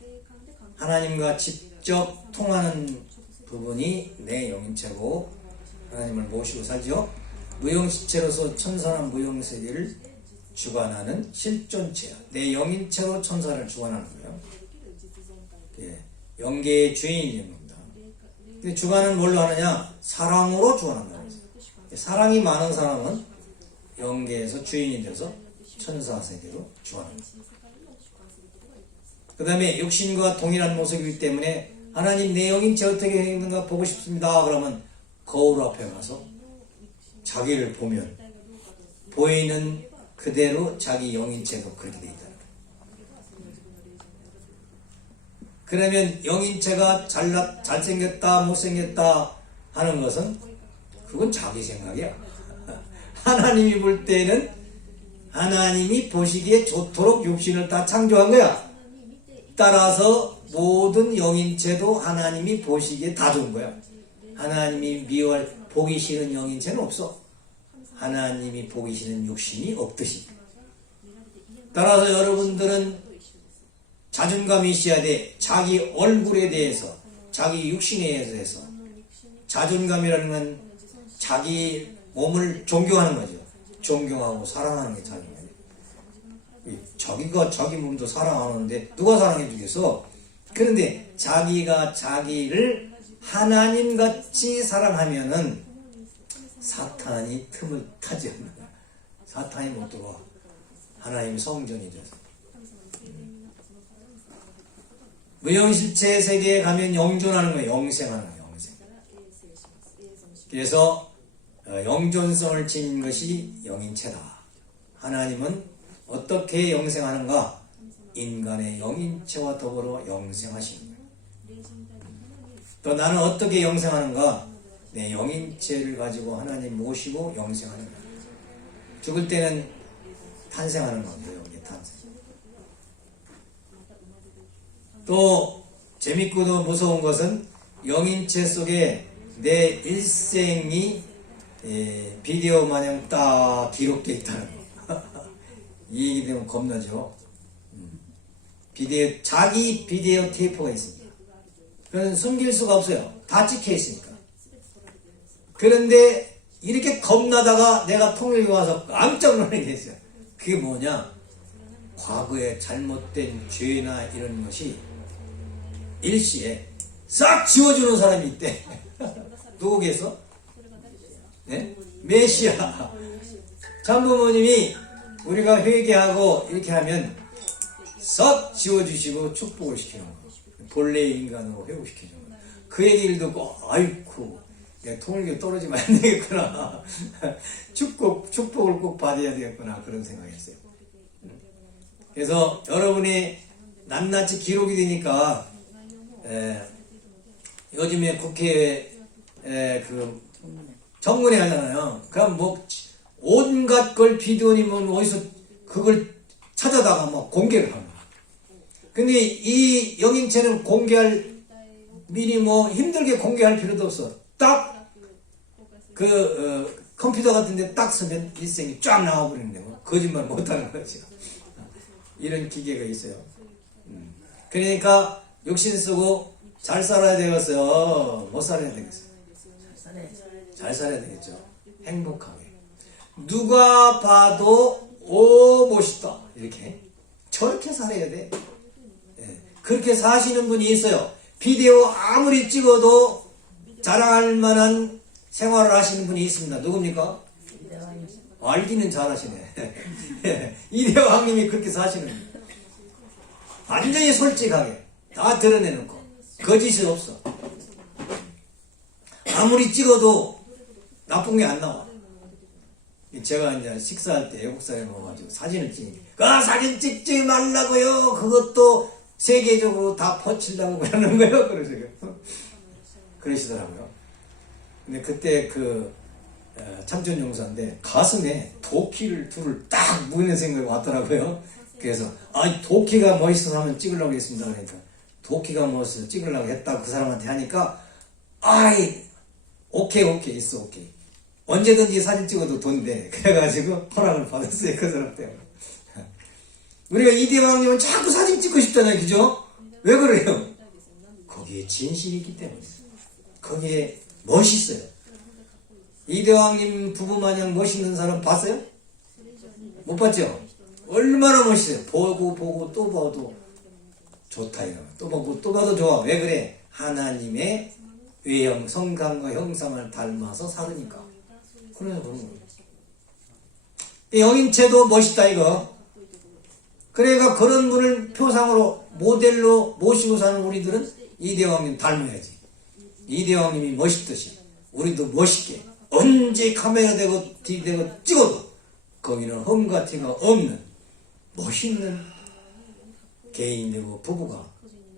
하나님과 직접 통하는 부분이 내 영인체고 하나님을 모시고 살죠. 무용시체로서 천사나 무용세계를 주관하는 실존체야. 내 영인체로 천사를 주관하는 거예요. 예, 영계의 주인이 되는 겁니다. 근데 주관은 뭘로 하느냐? 사랑으로 주관한다고 했어요. 사랑이 많은 사람은 영계에서 주인이 돼서 천사 세계로 주관합니다. 그 다음에 육신과 동일한 모습이기 때문에 하나님 내 영인체 어떻게 있는가 보고 싶습니다. 그러면 거울 앞에 가서 자기를 보면 보이는 그대로 자기 영인체도 그렇게 되어 있다. 그러면 영인체가 잘생겼다 못생겼다 하는 것은 그건 자기 생각이야. 하나님이 볼 때는 하나님이 보시기에 좋도록 육신을 다 창조한 거야. 따라서 모든 영인체도 하나님이 보시기에 다 좋은 거야. 하나님이 보기 싫은 영인체는 없어. 하나님이 보기 싫은 육신이 없듯이. 따라서 여러분들은 자존감이 있어야 돼. 자기 얼굴에 대해서, 자기 육신에 대해서. 자존감이라는 건 자기 몸을 존경하는 거죠. 존경하고 사랑하는 게 자존감이에요. 자기가 자기 몸도 사랑 안 하는데 누가 사랑해 주겠어? 그런데 자기가 자기를 하나님같이 사랑하면은 사탄이 틈을 타지 않는 거야. 사탄이 못 들어와. 하나님의 성전이 돼서. 무영실체 세계에 가면 영존하는 거예요. 영생하는 거예요. 영생. 그래서 영존성을 지닌 것이 영인체다. 하나님은 어떻게 영생하는가? 인간의 영인체와 더불어 영생하시는 거예요. 또 나는 어떻게 영생하는가? 내 영인체를 가지고 하나님 모시고 영생하는 거예요. 죽을 때는 탄생하는 거예요. 탄생. 또 재밌고도 무서운 것은 영인체 속에 내 일생이 비디오 마냥 딱 기록되어 있다는 거. 이 얘기 되면 겁나죠. 자기 비디오 테이프가 있습니다. 그건 숨길 수가 없어요. 다 찍혀 있으니까. 그런데 이렇게 겁나다가 내가 통일에 와서 깜짝 놀란 게 있어요. 그게 뭐냐? 과거에 잘못된 죄나 이런 것이 일시에 싹 지워주는 사람이 있대. 누구겠어? 네? 메시아. 참부모님이 우리가 회개하고 이렇게 하면 싹 지워주시고 축복을 시키는 거. 본래의 인간으로 회복시켜주는 거. 그 얘기를 듣고 아이쿠 통일교 떨어지면 안 되겠구나. 축복을 꼭 받아야 되겠구나. 그런 생각이 했어요. 그래서 여러분이 낱낱이 기록이 되니까 요즘에 국회에 그 정문회 하잖아요. 그럼 뭐 온갖 걸 비디오니면 어디서 그걸 찾아다가 뭐 공개를 합니다. 근데 이 영인체는 미리 뭐 힘들게 공개할 필요도 없어. 딱 컴퓨터 같은 데 딱 쓰면 일생이 쫙 나와버리는데 뭐 거짓말 못하는 거죠. 이런 기계가 있어요. 그러니까 욕심 쓰고 잘 살아야 되겠어요? 못 살아야 되겠어요? 잘 살아야 되겠죠. 행복하게. 누가 봐도 오 멋있다 이렇게 저렇게 살아야 돼. 그렇게 사시는 분이 있어요. 비디오 아무리 찍어도 자랑할 만한 생활을 하시는 분이 있습니다. 누굽니까? 알기는 잘하시네. 이대왕님이 그렇게 사시는 거예요. 완전히 솔직하게 다 드러내놓고 거짓이 없어. 아무리 찍어도 나쁜 게 안 나와. 제가 이제 식사할 때 외국 사람이 와가지고 사진을 찍으니까 사진 찍지 말라고요. 그것도 세계적으로 다 퍼치려고 그러는 거예요. 그러시더라고요. 근데 그때 그 참전용사인데 가슴에 도끼를 둘을 딱 무는 생각이 왔더라고요. 그래서 도끼가 멋있어서 한번 찍으려고 했습니다. 그러니까 도끼가 멋있어서 찍으려고 했다고 그 사람한테 하니까 오케이 있어 오케이. 언제든지 사진 찍어도 돈돼. 그래가지고 허락을 받았어요. 그 사람 때문에. 우리가 이대왕님은 자꾸 사진 찍고 싶잖아요. 그죠? 왜 그래요? 거기에 진실이 있기 때문에. 거기에 멋있어요. 이대왕님 부부 마냥 멋있는 사람 봤어요? 못 봤죠? 얼마나 멋있어요. 보고 또 봐도 좋다. 또 보고 또 봐도 좋아. 왜 그래? 하나님의 외형, 성감과 형상을 닮아서 살으니까. 그래서 그런 거예요. 영인체도 멋있다 이거. 그러니까 그런 분을 표상으로 모델로 모시고 사는 우리들은 이대왕님 닮아야지. 이대왕님이 멋있듯이 우리도 멋있게 언제 카메라 대고 TV 대고 찍어도 거기는 험과 티가 없는 멋있는 개인이고 부부가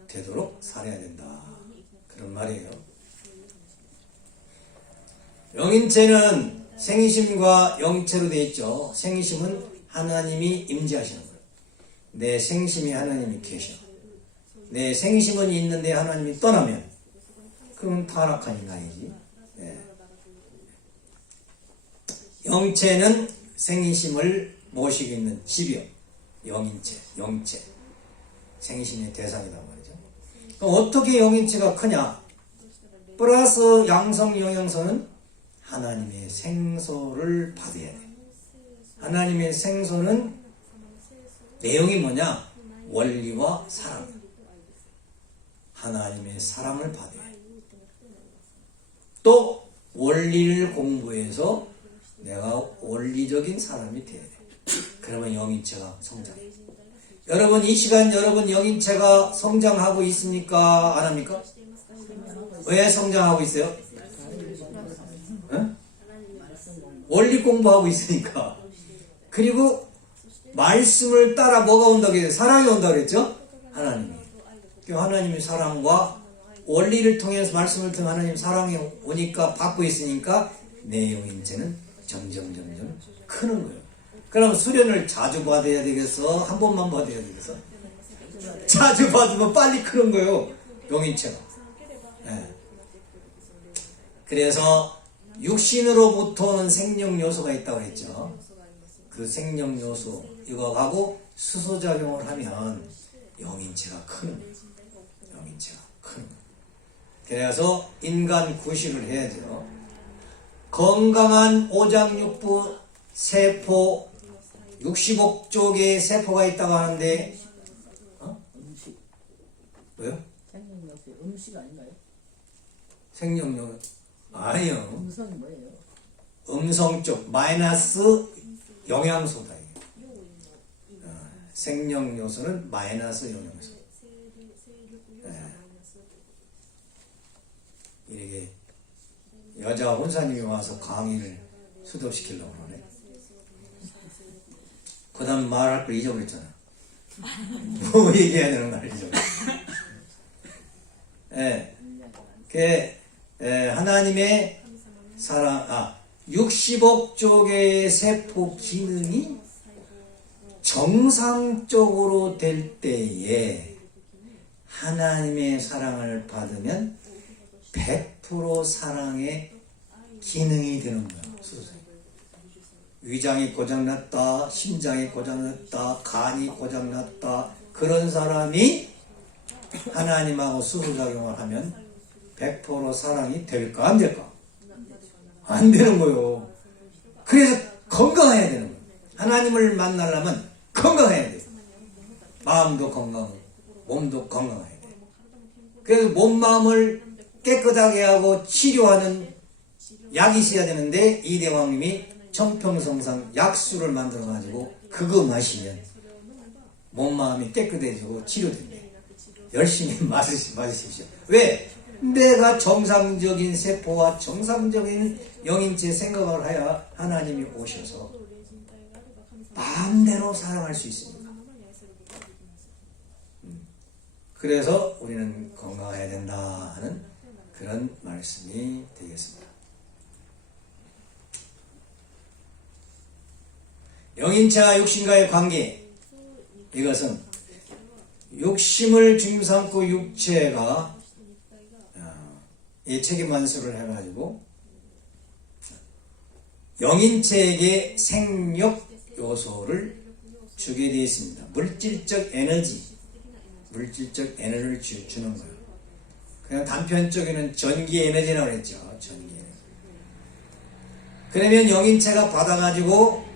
되도록 살아야 된다. 그런 말이에요. 영인체는 생심과 영체로 되어 있죠. 생심은 하나님이 임재하시는 거예요. 내 생심이 하나님이 계셔. 내 생심은 있는데 하나님이 떠나면 그럼 타락한 인간이지. 네. 영체는 생심을 모시고 있는 집이요. 영인체, 영체. 생심의 대상이란 말이죠. 그럼 어떻게 영인체가 크냐? 플러스 양성 영양소는 하나님의 생소를 받아야 돼. 하나님의 생소는 내용이 뭐냐? 원리와 사랑. 하나님의 사랑을 받아야 돼. 또 원리를 공부해서 내가 원리적인 사람이 돼야 돼. 그러면 영인체가 성장해. 여러분 이 시간 여러분 영인체가 성장하고 있습니까? 안 합니까? 왜 성장하고 있어요? 원리 공부하고 있으니까. 그리고 말씀을 따라 뭐가 온다고 했어요? 사랑이 온다고 그랬죠? 하나님이. 하나님의 사랑과 원리를 통해서 말씀을 통해 하나님 사랑이 오니까 받고 있으니까 내 영인체는 점점 크는 거예요. 그럼 수련을 자주 받아야 되겠어? 한 번만 받아야 되겠어? 자주 받으면 빨리 크는 거예요. 영인체가. 네. 그래서 육신으로부터 오는 생명 요소가 있다고 했죠. 그 생명 요소 이거하고 수소작용을 하면 영인체가 크는 거예요. 영인체가 크는 거예요. 그래서 인간 구식을 해야죠. 건강한 오장육부 세포 60억 개의 세포가 있다고 하는데 음식. 뭐요? 생명력이 음식 아닌가요? 생명력 아니요. 음성이 뭐예요? 음성 쪽 마이너스 영양소다. 생명 요소는 마이너스 영양소. 이렇게 여자 혼사님이 와서 강의를 수업시키려고 그러네. 그 다음 말할 걸 잊어버렸잖아. 뭐 얘기해야 되는 말을 잊어버렸어. 하나님의 사랑, 60억 쪽의 세포 기능이 정상적으로 될 때에 하나님의 사랑을 받으면 100% 사랑의 기능이 되는 거야. 위장이 고장났다, 심장이 고장났다, 간이 고장났다, 그런 사람이 하나님하고 수소작용을 하면 100% 사랑이 될까 안 될까? 안 되는 거요. 그래서 건강해야 되는 거예요. 하나님을 만나려면 건강해야 돼요. 마음도 건강하고 몸도 건강해야 돼요. 그래서 몸 마음을 깨끗하게 하고 치료하는 약이 있어야 되는데 이대왕님이 청평성상 약수를 만들어 가지고 그거 마시면 몸 마음이 깨끗해지고 치료된대. 열심히 마시십시오. 왜? 내가 정상적인 세포와 정상적인 영인체 생각을 해야 하나님이 오셔서 마음대로 사랑할 수 있습니다. 그래서 우리는 건강해야 된다 하는 그런 말씀이 되겠습니다. 영인체와 육신과의 관계, 이것은 육심을 중삼고 육체가 이 책임만수를 해가지고 영인체에게 생력 요소를 주게 되어 있습니다. 물질적 에너지를 주는 거예요. 그냥 단편적으로는 전기 에너지라고 그랬죠. 전기 에너지. 그러면 영인체가 받아가지고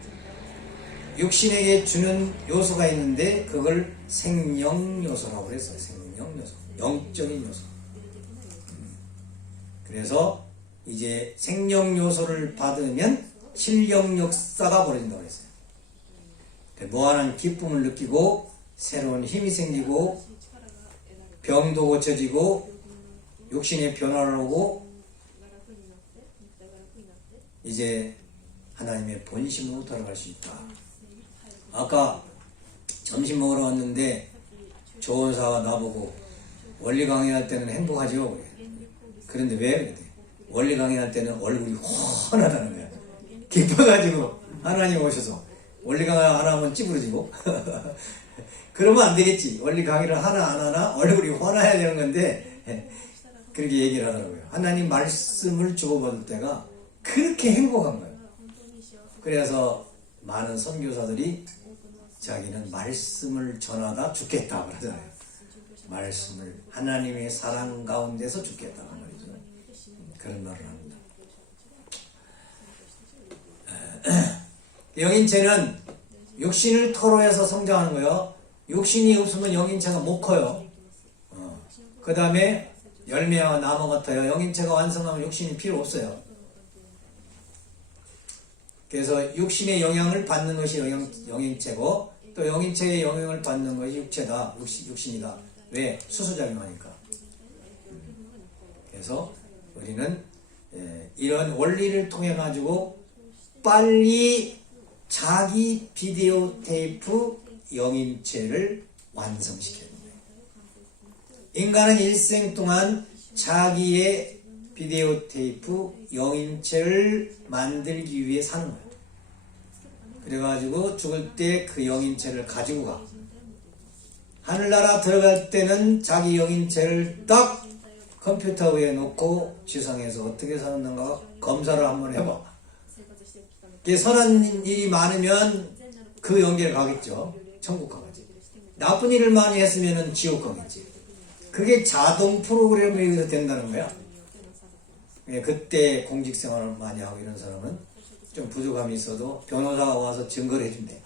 육신에게 주는 요소가 있는데 그걸 생명 요소라고 그랬어요. 생명 요소, 영적인 요소. 그래서 이제 생명 요소를 받으면 실령 역사가 벌어진다고 그랬어요. 무한한 기쁨을 느끼고 새로운 힘이 생기고 병도 고쳐지고 육신의 변화를 오고 이제 하나님의 본심으로 돌아갈 수 있다. 아까 점심 먹으러 왔는데 조원사가 나보고 원리 강의할 때는 행복하죠? 그래. 그런데 왜? 그래. 원리 강의할 때는 얼굴이 환하다는 거야. 기뻐가지고 하나님 오셔서 원리 강의 하나 하면 찌부러지고 그러면 안 되겠지. 원리 강의를 하나 안 하나 얼굴이 환해야 되는 건데 그렇게 얘기를 하더라고요. 하나님 말씀을 주고받을 때가 그렇게 행복한 거예요. 그래서 많은 선교사들이 자기는 말씀을 전하다 죽겠다 그러잖아요. 말씀을 하나님의 사랑 가운데서 죽겠다는 말이죠. 그런 말을 합니다. 영인체는 육신을 토로해서 성장하는 거예요. 육신이 없으면 영인체가 못 커요. 그 다음에 열매와 나무 같아요. 영인체가 완성하면 육신이 필요 없어요. 그래서 육신의 영향을 받는 것이 영인체고 또 영인체의 영향을 받는 것이 육체다. 육신이다. 왜? 수소작용하니까. 그래서 우리는 이런 원리를 통해 가지고 빨리 자기 비디오 테이프 영인체를 완성시켜야 됩니다. 인간은 일생 동안 자기의 비디오 테이프 영인체를 만들기 위해 사는 거예요. 그래가지고 죽을 때 그 영인체를 가지고 가. 하늘나라 들어갈 때는 자기 영인체를 딱 컴퓨터 위에 놓고 지상에서 어떻게 사는가 검사를 한번 해봐. 선한 일이 많으면 그 영계를 가겠죠. 천국 가겠지. 나쁜 일을 많이 했으면 지옥 가겠지. 그게 자동 프로그램에 의해서 된다는 거야. 그때 공직생활을 많이 하고 이런 사람은 좀 부족함이 있어도 변호사가 와서 증거를 해준대.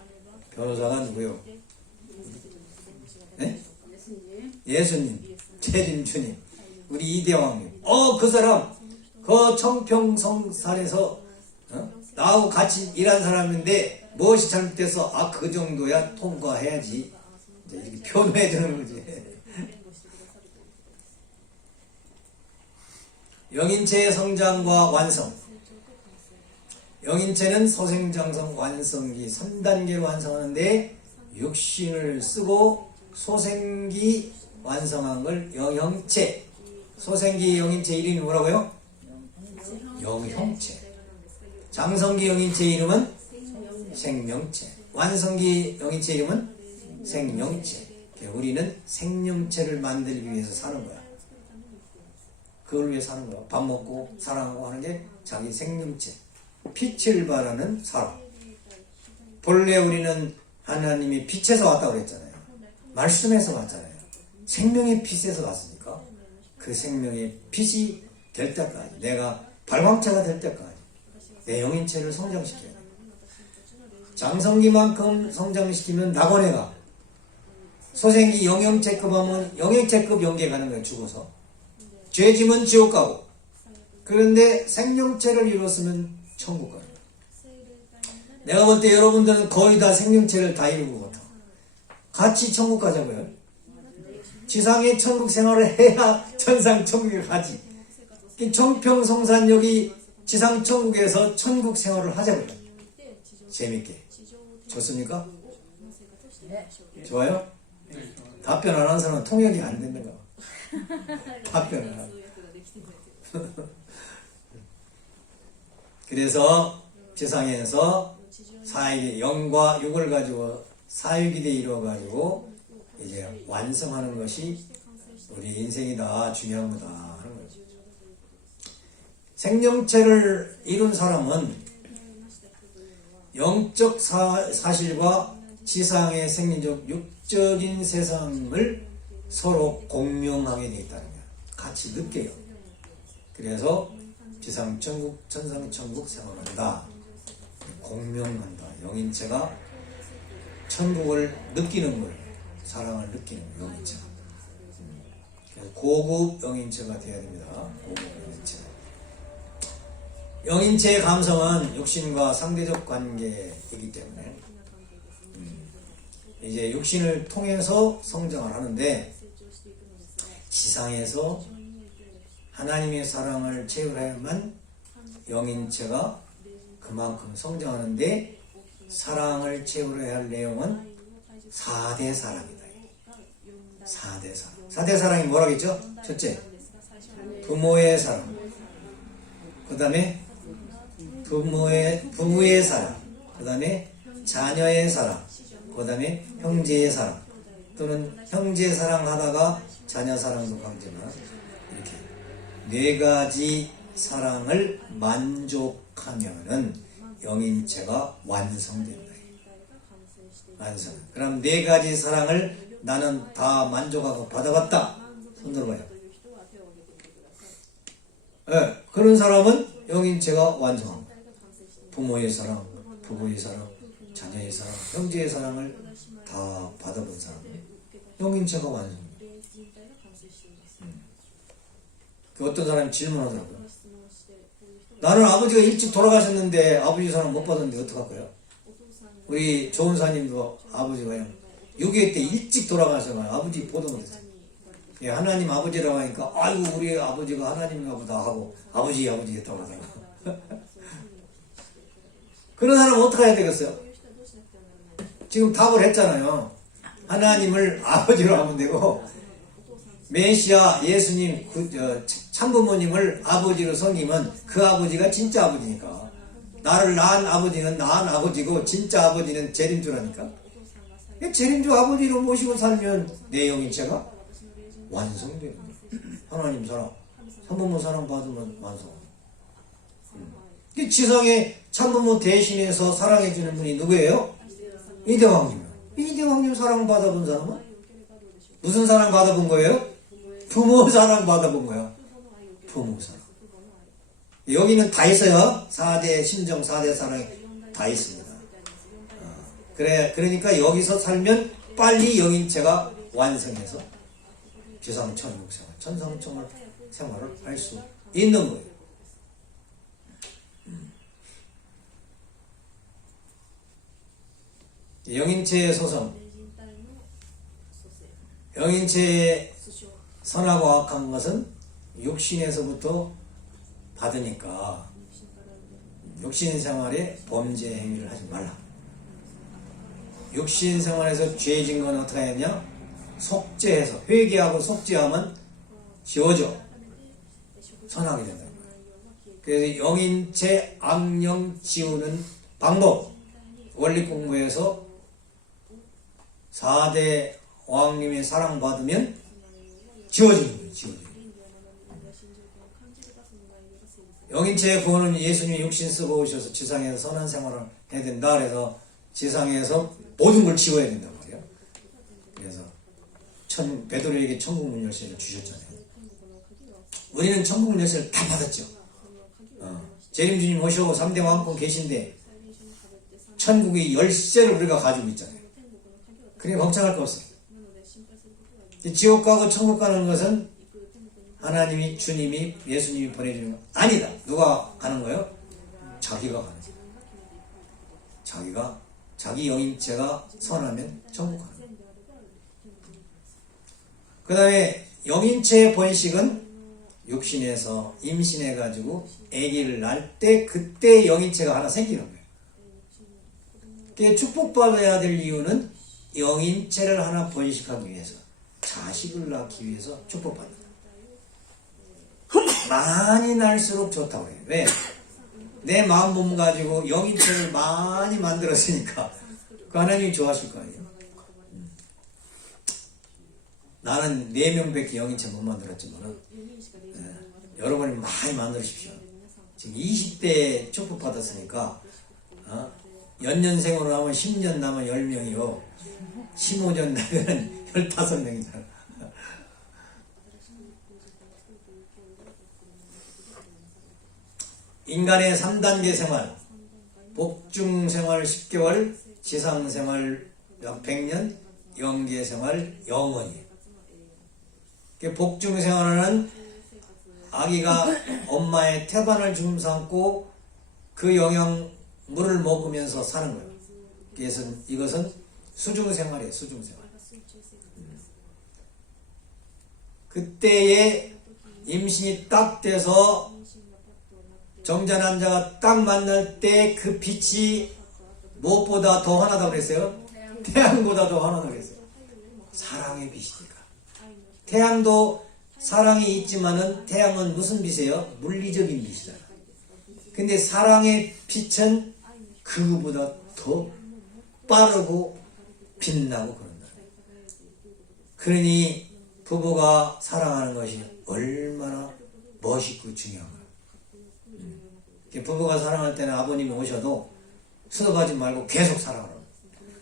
변호사가 누구요? 네? 예수님, 재림주님, 우리 이대왕님. 그 사람, 그 청평성산에서 나하고 같이 일한 사람인데 무엇이 잘못돼서 그 정도야 통과해야지. 이제 이렇게 표현해 주는 거지. 영인체의 성장과 완성. 영인체는 소생장성 완성기 3단계로 완성하는데 육신을 쓰고 소생기 완성한 걸 영형체. 소생기 영인체 이름이 뭐라고요? 영형체. 장성기 영인체 이름은 생명체. 완성기 영인체 이름은 생명체. 우리는 생명체를 만들기 위해서 사는 거야. 그걸 위해 사는 거야. 밥 먹고 사랑하고 하는 게 자기 생명체. 빛을 발하는 사람. 본래 우리는 하나님이 빛에서 왔다고 그랬잖아요. 말씀에서 왔잖아요. 생명의 빛에서 왔으니까 그 생명의 빛이 될 때까지 내가 발광체가 될 때까지 내 영인체를 성장시켜야 돼요. 장성기만큼 성장시키면 낙원에가 소생기 영영체급 하면 영영체급 영계 가는 거예요. 죽어서 죄짐은 지옥 가고 그런데 생명체를 이뤘으면 천국 가는 거예요. 내가 볼 때 여러분들은 거의 다 생명체를 다 이루고 같아. 같이 천국 가자고요. 지상의 천국 생활을 해야 천상 천국에 가지. 이 청평성산역이 지상 천국에서 천국 생활을 하자고요. 재밌게. 좋습니까? 네. 좋아요? 답변 안 하는 사람은 통역이 안 된다. 답변을 하고. 그래서 지상에서 사육이 영과 육을 가지고 사육이 이루어가지고 이제 완성하는 것이 우리 인생이다, 중요한 거다 하는 거죠. 생명체를 이룬 사람은 영적 사실과 지상의 생리적 육적인 세상을 서로 공명하게 되어 있다는 거예요. 같이 느껴요. 그래서 지상천국, 천상천국 생활한다. 공명한다. 영인체가 천국을 느끼는 거예요. 사랑을 느끼는 거예요. 영인체가. 고급 영인체가 되어야 됩니다. 고급 영인체. 영인체의 감성은 육신과 상대적 관계이기 때문에 이제 육신을 통해서 성장을 하는데 지상에서 하나님의 사랑을 체험해야만 영인체가 그만큼 성장하는데 사랑을 체험해야 할 내용은 4대 사랑이다. 4대 사랑. 4대 사랑이 뭐라고 했죠? 첫째, 부모의 사랑. 그 다음에 부부의 사랑. 그 다음에 자녀의 사랑. 그 다음에 형제의 사랑. 또는 형제 사랑하다가 자녀 사랑도 강제나 이렇게 4가지 사랑을 만족하면은 영인체가 완성된다. 완성. 그럼 4가지 사랑을 나는 다 만족하고 받아봤다. 손 들어봐요. 네, 그런 사람은 영인체가 완성한 거예요. 부모의 사랑, 부부의 사랑, 자녀의 사랑, 형제의 사랑을 다 받아본 사람. 영인체가 완성돼요. 어떤 사람이 질문하더라고요. 나는 아버지가 일찍 돌아가셨는데 아버지 사랑 못 받았는데 어떡할 거예요? 우리 조은사님도 아버지가요 6.25 때 일찍 돌아가셔가지고 아버지 보도 못했어요. 예, 하나님 아버지라고 하니까 아이고 우리 아버지가 하나님인가 보다 하고 아버지 했다고 하더라고요. 그런 사람은 어떻게 해야 되겠어요? 지금 답을 했잖아요. 하나님을 아버지로 하면 되고 메시아 예수님 참부모님을 아버지로 섬기면 그 아버지가 진짜 아버지니까 나를 낳은 아버지는 낳은 아버지고 진짜 아버지는 재림주라니까 재림주 아버지로 모시고 살면 내 영인체가 완성되는 거예요. 하나님 사랑 참부모 사랑 받으면 완성. 지상에 참부모 대신해서 사랑해주는 분이 누구예요? 이대왕님. 이대왕님 사랑 받아본 사람은 무슨 사랑 받아본 거예요? 부모 사랑 받아본 거예요. 부모 사랑. 여기는 다 있어요. 4대 심정, 4대 사랑이 다 있습니다. 그러니까 여기서 살면 빨리 영인체가 완성해서 지상천국 생활, 천상천국 생활을 할 수 있는 거예요. 영인체의 소성. 영인체의 선하고 악한 것은 육신에서부터 받으니까 육신 생활에 범죄 행위를 하지 말라. 육신 생활에서 죄진 건 어떻게 했냐? 속죄해서 회개하고 속죄하면 지워져 선하게 된다. 그래서 영인체 악령 지우는 방법 원리 공부에서 4대 왕님의 사랑받으면 지워지는 거예요. 지워지는 거예요. 영인체의 구원은 예수님이 육신 쓰고 오셔서 지상에서 선한 생활을 해야 된다. 그래서 지상에서 모든 걸 지워야 된단 말이에요. 그래서 베드로에게 천국 문 열쇠를 주셨잖아요. 우리는 천국 문 열쇠를 다 받았죠. 재림주님 오시고 3대 왕권 계신데 천국의 열쇠를 우리가 가지고 있잖아요. 그러니까 걱정할 거 없어요. 지옥 가고 천국 가는 것은 하나님이 주님이 예수님이 보내주는 거 아니다. 누가 가는 거예요? 자기가 가는 거예요. 자기 영인체가 선하면 천국 가는 거예요. 그 다음에 영인체의 번식은 육신에서 임신해가지고 아기를 낳을 때 그때 영인체가 하나 생기는 거예요. 그게 축복받아야 될 이유는 영인체를 하나 번식하기 위해서, 자식을 낳기 위해서 축복받는 거예요. 많이 날수록 좋다고 해요. 왜? 내 마음 몸 가지고 영인체를 많이 만들었으니까 그 하나님이 좋아하실 거 아니에요. 나는 4명밖에 영인체 못 만들었지만 여러분이 많이 만드십시오. 지금 20대 축복 받았으니까 연년생으로 하면 10년 남은 10명이요 15년 나면 15명이잖아. 인간의 3단계 생활, 복중 생활 10개월, 지상 생활 약 100년, 영계 생활 영원히. 복중 생활은 아기가 엄마의 태반을 줌삼고 그 영양물을 먹으면서 사는 거예요. 그래서 이것은 수중 생활이에요. 수중 생활. 그때에 임신이 딱 돼서 정자난자가 딱 만날 때 그 빛이 무엇보다 더 환하다고 그랬어요? 태양보다 더 환하다고 그랬어요. 사랑의 빛이니까. 태양도 사랑이 있지만은 태양은 무슨 빛이에요? 물리적인 빛이잖아. 근데 사랑의 빛은 그거보다 더 빠르고 빛나고 그런다. 그러니 부부가 사랑하는 것이 얼마나 멋있고 중요한가. 부부가 사랑할 때는 아버님이 오셔도 수도하지 말고 계속 사랑하라고.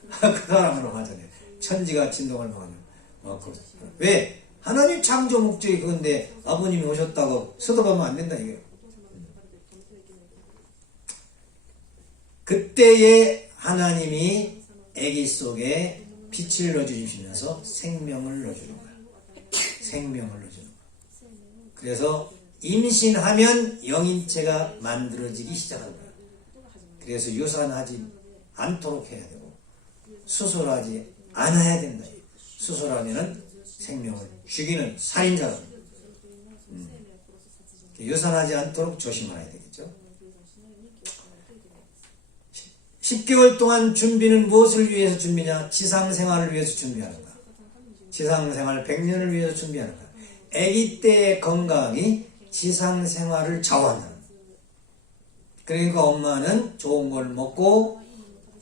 그 사랑으로 하잖아요. 천지가 진동을 하죠. 왜? 하나님 창조 목적이 그건데 아버님이 오셨다고 수도하면 안 된다 이게요. 그때에 하나님이 아기 속에 빛을 넣어주시면서 생명을 넣어주는 거예요. 생명을 넣어주는 거예요. 그래서 임신하면 영인체가 만들어지기 시작하는 거예요. 그래서 유산하지 않도록 해야 되고 수술하지 않아야 된다. 수술하면은 생명을 죽이는 살인자다. 유산하지 않도록 조심해야 되겠죠. 10개월 동안 준비는 무엇을 위해서 준비냐? 지상생활을 위해서 준비하는가? 지상생활 100년을 위해서 준비하는가? 아기 때의 건강이 지상생활을 좌우한다. 그러니까 엄마는 좋은 걸 먹고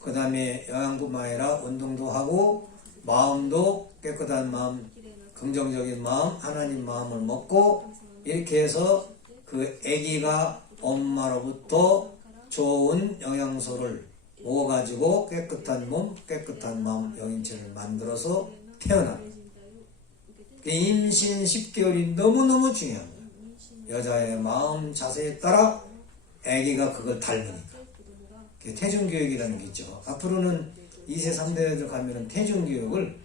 그 다음에 영양뿐만 아니라 운동도 하고 마음도 깨끗한 마음, 긍정적인 마음, 하나님 마음을 먹고 이렇게 해서 그 아기가 엄마로부터 좋은 영양소를 먹어가지고 깨끗한 몸, 깨끗한 마음, 영인체를 만들어서 태어납니다. 임신 10개월이 너무너무 중요한 거예요. 여자의 마음 자세에 따라 아기가 그걸 닮으니까. 태중교육이라는 게 있죠. 앞으로는 2세, 3세들 가면은 태중교육을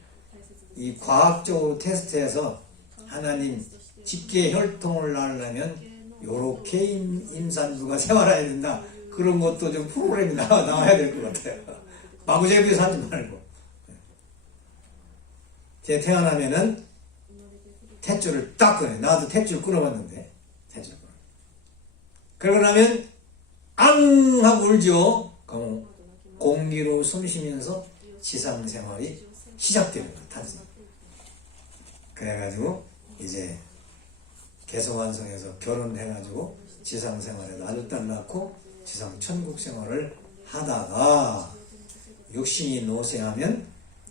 이 과학적으로 테스트해서 하나님 직계 혈통을 낳으려면 요렇게 임산부가 생활해야 된다. 그런 것도 좀 프로그램이 나와야 될 것 같아요. 마구잡이에서 하지 말고. 제 태어나면은 탯줄을 딱 끊어요. 나도 탯줄 끊어봤는데. 탯줄 끊어. 그러고 나면 앙! 하고 울죠. 그럼 공기로 숨 쉬면서 지상생활이 시작되는 거예요. 탄생. 그래가지고 이제 개성완성해서 결혼해가지고 지상생활에도 아들딸 낳고 지상 천국 생활을 하다가 육신이 노쇠하면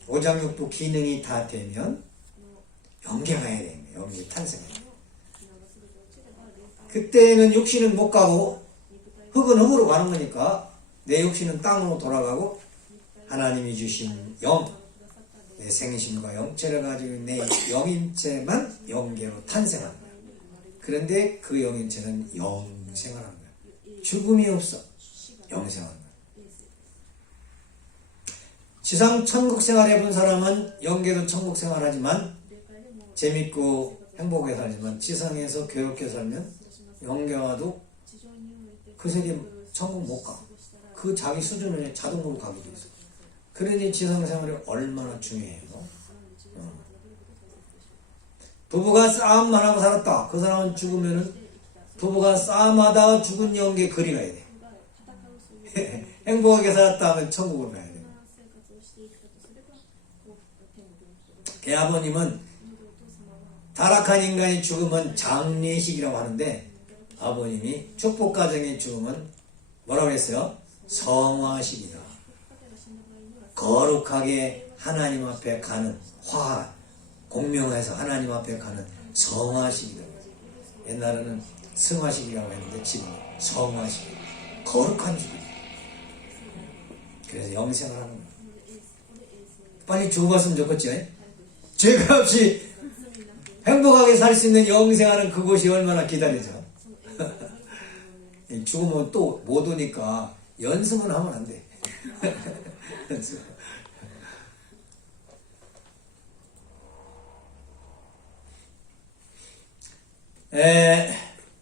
오장육부 기능이 다 되면 영계가 해야 됩니다. 영계 탄생해요. 그때는 육신은 못 가고 흙은 흙으로 가는 거니까 내 육신은 땅으로 돌아가고 하나님이 주신 영, 내 생신과 영체를 가지고 내 영인체만 영계로 탄생합니다. 그런데 그 영인체는 영생활하는 거예요. 죽음이 없어. 영생활하는 거예요. 지상 천국 생활 해본 사람은 영계도 천국 생활하지만 재밌고 행복하게 살지만 지상에서 괴롭게 살면 영계와도 그 세계 천국 못 가. 그 자기 수준에 자동으로 가게 돼 있어. 그러니 지상생활이 얼마나 중요해요. 부부가 싸움만 하고 살았다. 그 사람은 죽으면은 부부가 싸움하다 죽은 영계 그리 가야 돼. 행복하게 살았다 하면 천국을 가야 돼. 그 아버님은 타락한 인간이 죽으면 장례식이라고 하는데 아버님이 축복가정의 죽으면 뭐라고 했어요? 성화식이다. 거룩하게 하나님 앞에 가는 화 공명해서 하나님 앞에 가는 성화식이다. 옛날에는 승화식이라고 했는데 지금 성화식, 거룩한 죽음. 그래서 영생을 하는 거야. 빨리 죽어봤으면 좋겠죠. 죄값이 행복하게 살 수 있는 영생하는 그곳이 얼마나 기다리죠. 죽으면 또 못 오니까 연습은 하면 안 돼. 연습.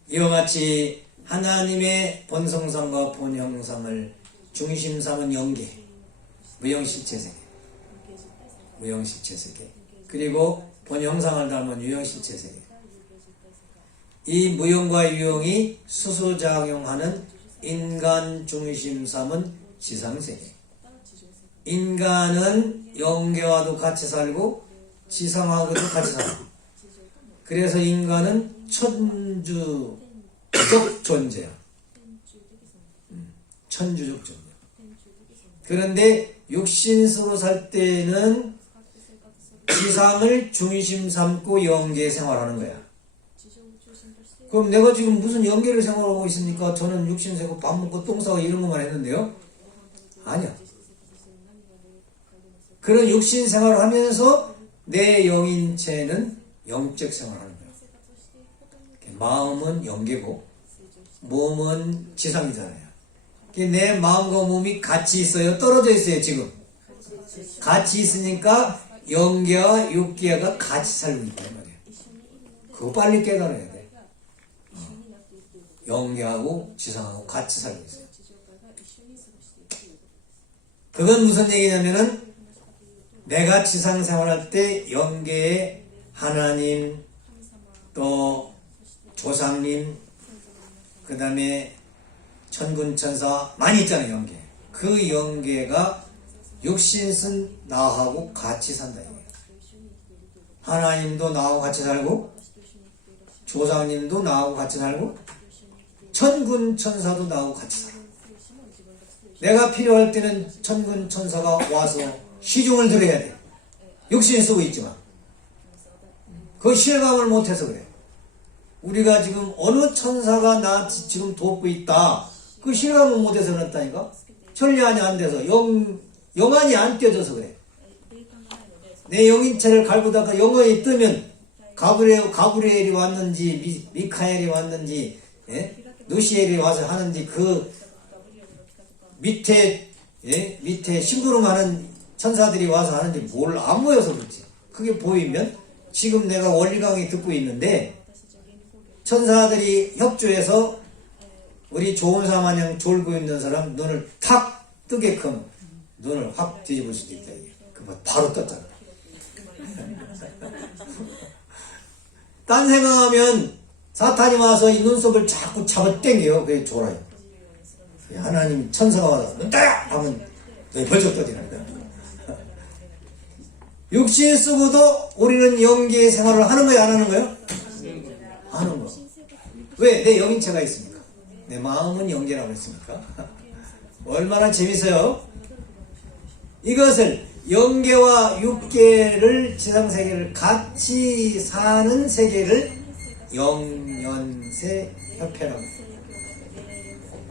이와 같이 하나님의 본성상과 본형상을 중심 삼은 영계, 무형실체세계, 무형실체세계, 그리고 본형상을 닮은 유형실체세계. 이 무형과 유형이 수소작용하는 인간 중심 삼은 지상세계. 인간은 영계와도 같이 살고 지상하고도 같이 살고, 그래서 인간은 천주적 존재야. 천주적 존재. 그런데 육신으로 살 때는 지상을 중심 삼고 영계 생활하는 거야. 그럼 내가 지금 무슨 영계를 생활하고 있습니까? 저는 육신 세고 밥 먹고 똥 싸고 이런 것만 했는데요? 아니야. 그런 육신 생활을 하면서 내 영인체는 영적 생활을 하는 거야. 마음은 영계고 몸은 지상이잖아요. 내 마음과 몸이 같이 있어요? 떨어져 있어요 지금? 같이 있으니까 영계와 육계가 같이 살고 있단 말이에요. 그거 빨리 깨달아야 돼. 영계하고 지상하고 같이 살고 있어요. 그건 무슨 얘기냐면은 내가 지상 생활할 때 영계에 하나님 또 조상님 그 다음에 천군천사 많이 있잖아요. 영계. 그 영계가 육신 쓴 나하고 같이 산다. 하나님도 나하고 같이 살고 조상님도 나하고 같이 살고 천군천사도 나하고 같이 살아. 내가 필요할 때는 천군천사가 와서 시중을 드려야 돼. 육신 쓰고 있지만 그 실감을 못해서 그래. 우리가 지금 어느 천사가 나 지금 돕고 있다. 그 실감을 못해서 그렇다니까. 천리안이 안 돼서 영안이 안 떼져서 그래. 내 영인체를 갈고다가 영어에 뜨면 가브리엘이 왔는지 미카엘이 왔는지 누시엘이 와서 하는지 그 밑에 심부름하는 천사들이 와서 하는지 뭘 안 보여서 그렇지. 그게 보이면 지금 내가 원리 강의 듣고 있는데 천사들이 협조해서 우리 좋은 사마냥 졸고 있는 사람 눈을 탁 뜨게끔 눈을 확 뒤집을 수도 있다. 그거 바로 떴잖아. 딴 생각하면 사탄이 와서 이 눈썹을 자꾸 잡아당겨요. 그게 졸아요. 하나님 천사가 와서 눈 떠요! 하면 벌쩍 떠지는 거야. 육신 쓰고도 우리는 영계의 생활을 하는 거야, 안 하는 거야? 하는 거. 왜? 내 영인체가 있으니까. 내 마음은 영계라고 했으니까. 얼마나 재밌어요? 이것을 영계와 육계를 지상세계를 같이 사는 세계를 영연세 협회라고 합니다.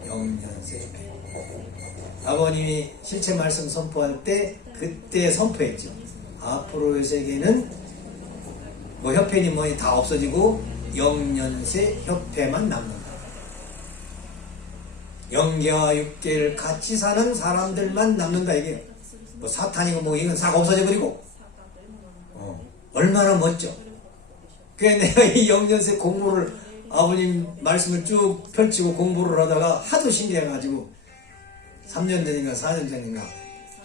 영연세 협회. 아버님이 실체 말씀 선포할 때 그때 선포했죠. 앞으로의 세계는 뭐 협회니 뭐니 다 없어지고 영연세 협회만 남는다. 영계와 육계를 같이 사는 사람들만 남는다 이게. 뭐 사탄이고 뭐 이건 싹 없어져버리고. 얼마나 멋져. 그래 내가 이 영연세 공부를 아버님 말씀을 쭉 펼치고 공부를 하다가 하도 신기해가지고 3년 전인가 4년 전인가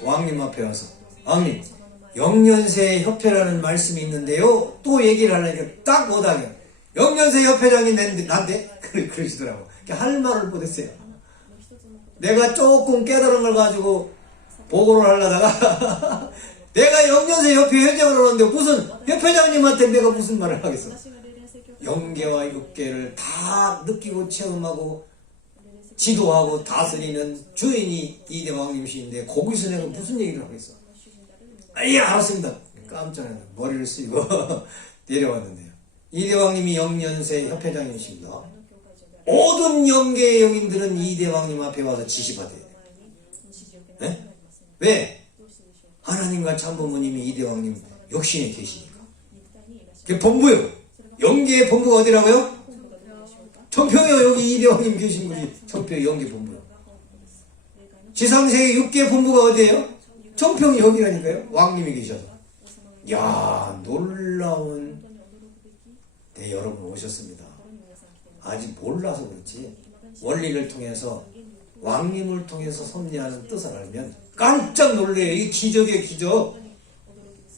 왕님 앞에 와서 왕님 영년세 협회라는 말씀이 있는데요. 또 얘기를 하려니까 딱 못하게 영년세 협회장이 난데 그러시더라고. 할 말을 못했어요. 내가 조금 깨달은 걸 가지고 보고를 하려다가 내가 영년세 협회 회장을 하는데 무슨 협회장님한테 내가 무슨 말을 하겠어. 영계와 육계를 다 느끼고 체험하고 지도하고 다스리는 주인이 이대왕님이신데 거기서 내가 무슨 얘기를 하겠어. 예, 알았습니다. 깜짝 놀라서 머리를 쓰고 내려왔는데요. 이대왕님이 영년세 협회장이십니다. 모든 영계의 영인들은 이대왕님 앞에 와서 지시받아야 돼요. 네? 왜? 하나님과 참부모님이 이대왕님 역신에 계시니까. 그게 본부요. 영계의 본부가 어디라고요? 청평이요. 여기 이대왕님 계신 분이 청평 영계 본부요. 지상세계 육계 본부가 어디예요? 청평이 여기라니까요. 왕님이 계셔서. 이야, 놀라운 네, 여러분 오셨습니다. 아직 몰라서 그렇지 원리를 통해서 왕님을 통해서 섭리하는 뜻을 알면 깜짝 놀래요. 이 기적이에요. 기적.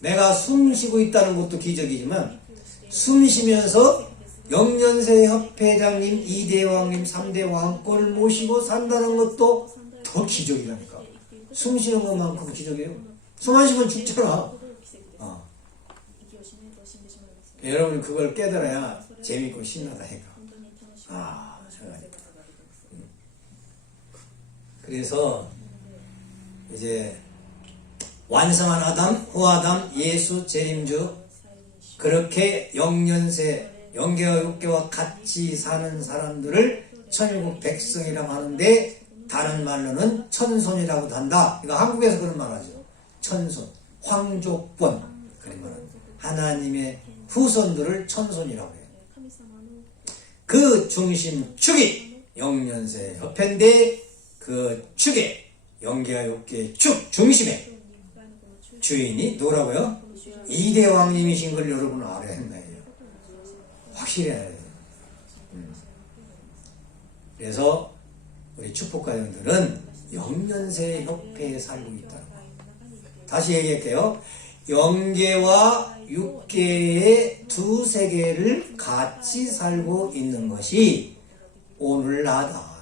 내가 숨 쉬고 있다는 것도 기적이지만 숨 쉬면서 영년세 협회장님, 2대 왕님, 3대 왕권을 모시고 산다는 것도 더 기적이라니까. 숨 쉬는 것만큼 기적이에요. 숨 안 쉬면 죽잖아. 여러분 그걸 깨달아야 재밌고 신나다니까. 그래서 이제 완성한 아담, 후아담, 예수, 재림주 그렇게 영년세, 영계와 육계와 같이 사는 사람들을 천국 백성이라고 하는데 다른 말로는 천손이라고도 한다. 이거 한국에서 그런 말 하죠. 천손, 황족권 그런 말 합니다. 하나님의 후손들을 천손이라고 해요. 그 중심 축이 영년세 협회인데 그 축에 영계와 육계의 축 중심에 주인이 누구라고요? 이대왕님이신 걸 여러분 알아야 한다. 확실히 알아야 돼요. 그래서 우리 축복가정들은 영년세 협회에 살고 있다는 거예요. 다시 얘기할게요. 영계와 육계의 두 세계를 같이 살고 있는 것이 오늘나다.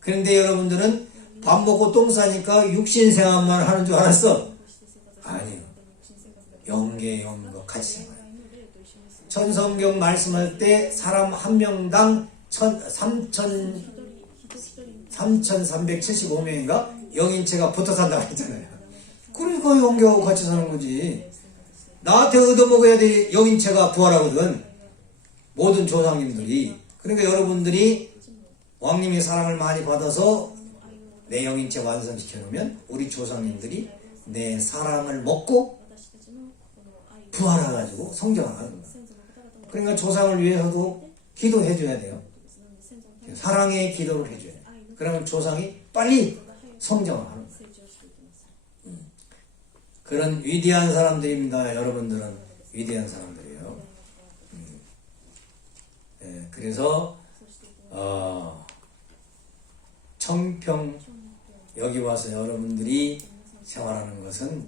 그런데 여러분들은 밥 먹고 똥 싸니까 육신 생활만 하는 줄 알았어? 아니요. 영계 영과 같이 생활해요. 천성경 말씀할 때 사람 한 명당 3,375명인가 영인체가 붙어 산다고 했잖아요. 그러니까 영계하고 같이 사는 거지. 나한테 얻어먹어야 돼. 영인체가 부활하거든. 모든 조상님들이. 그러니까 여러분들이 왕님의 사랑을 많이 받아서 내 영인체 완성시켜 놓으면 우리 조상님들이 내 사랑을 먹고 부활해가지고 성장하는 거야. 그러니까 조상을 위해서도 기도해 줘야 돼요. 사랑의 기도를 해줘야 돼요. 그러면 조상이 빨리 성장을 하는 거예요. 그런 위대한 사람들입니다. 여러분들은 위대한 사람들이에요. 그래서 청평 여기 와서 여러분들이 생활하는 것은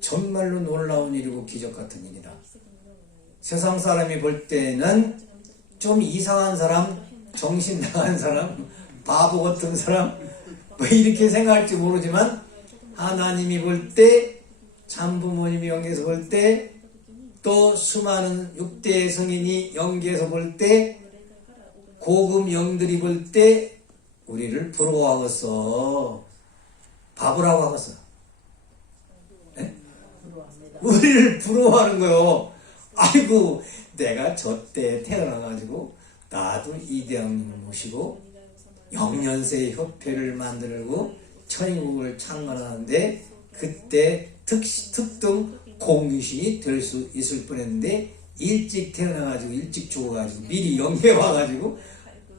정말로 놀라운 일이고 기적 같은 일이다. 세상 사람이 볼 때는 좀 이상한 사람, 정신 나간 사람, 바보 같은 사람 뭐 이렇게 생각할지 모르지만 하나님이 볼 때, 참부모님이 영계에서 볼 때, 또 수많은 6대 성인이 영계에서 볼 때, 고급 영들이 볼 때 우리를 부러워하겠어. 바보라고 하겠어. 네? 우리를 부러워하는 거요. 아이고 내가 저때 태어나가지고 나도 이대왕님을 모시고 영년세 협회를 만들고 천국을 창건하는데 그때 특등 공유신이 될 수 있을 뻔했는데 일찍 태어나가지고 일찍 죽어가지고 미리 영계 와가지고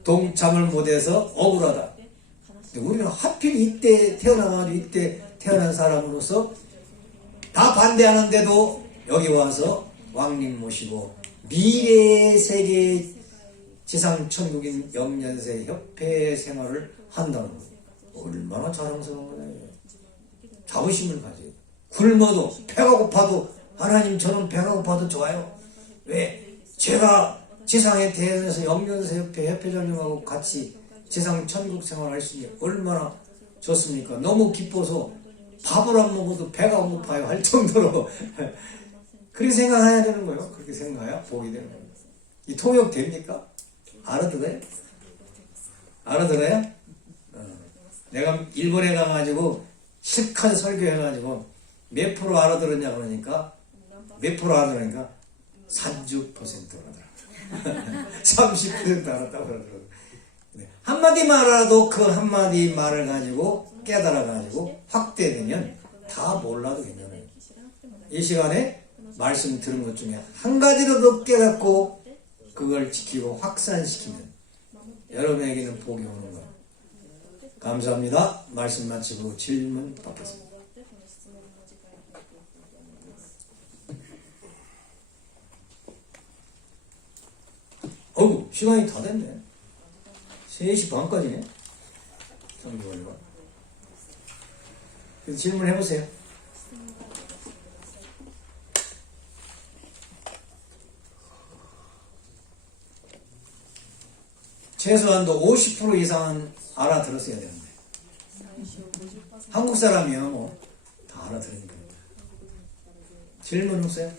동참을 못해서 억울하다. 근데 우리는 하필 이때 태어나가지고 이때 태어난 사람으로서 다 반대하는데도 여기 와서 왕님 모시고 미래의 세계 지상 천국인 영년세 협회 생활을 한다는 거예요. 얼마나 자랑스러운 거냐. 자부심을 가져요. 굶어도 배가 고파도 하나님 저는 배가 고파도 좋아요. 왜? 제가 지상에 대해서 영변사 협회 협회장님하고 같이 지상 천국 생활할 수 있는 얼마나 좋습니까? 너무 기뻐서 밥을 안 먹어도 배가 고파요 할 정도로 그렇게 생각해야 되는 거예요. 그렇게 생각해야 복이 되는 거예요. 이 통역 됩니까? 알아들어요? 알아들어요? 내가 일본에 가가지고 실컷 설교해가지고 몇 프로 알아들었냐 그러니까 몇 프로 알아들으니까 30% 알아들어. 30% 알았다고 그러더라고요. 한마디만 알아도 그 한마디 말을 가지고 깨달아가지고 확대되면 다 몰라도 괜찮아요. 이 시간에 말씀 들은 것 중에 한 가지라도 깨닫고 그걸 지키고 확산시키면 여러분에게는 복이 오는 거예요. 감사합니다. 말씀 마치고 질문 받겠습니다. 어구, 시간이 다 됐네. 3시 반까지네. 성경원과. 그래서 질문 해보세요. 최소한도 50% 이상은 알아들었어야 되는데. 한국 사람이요, 뭐, 다 알아들으니까. 질문 없어요?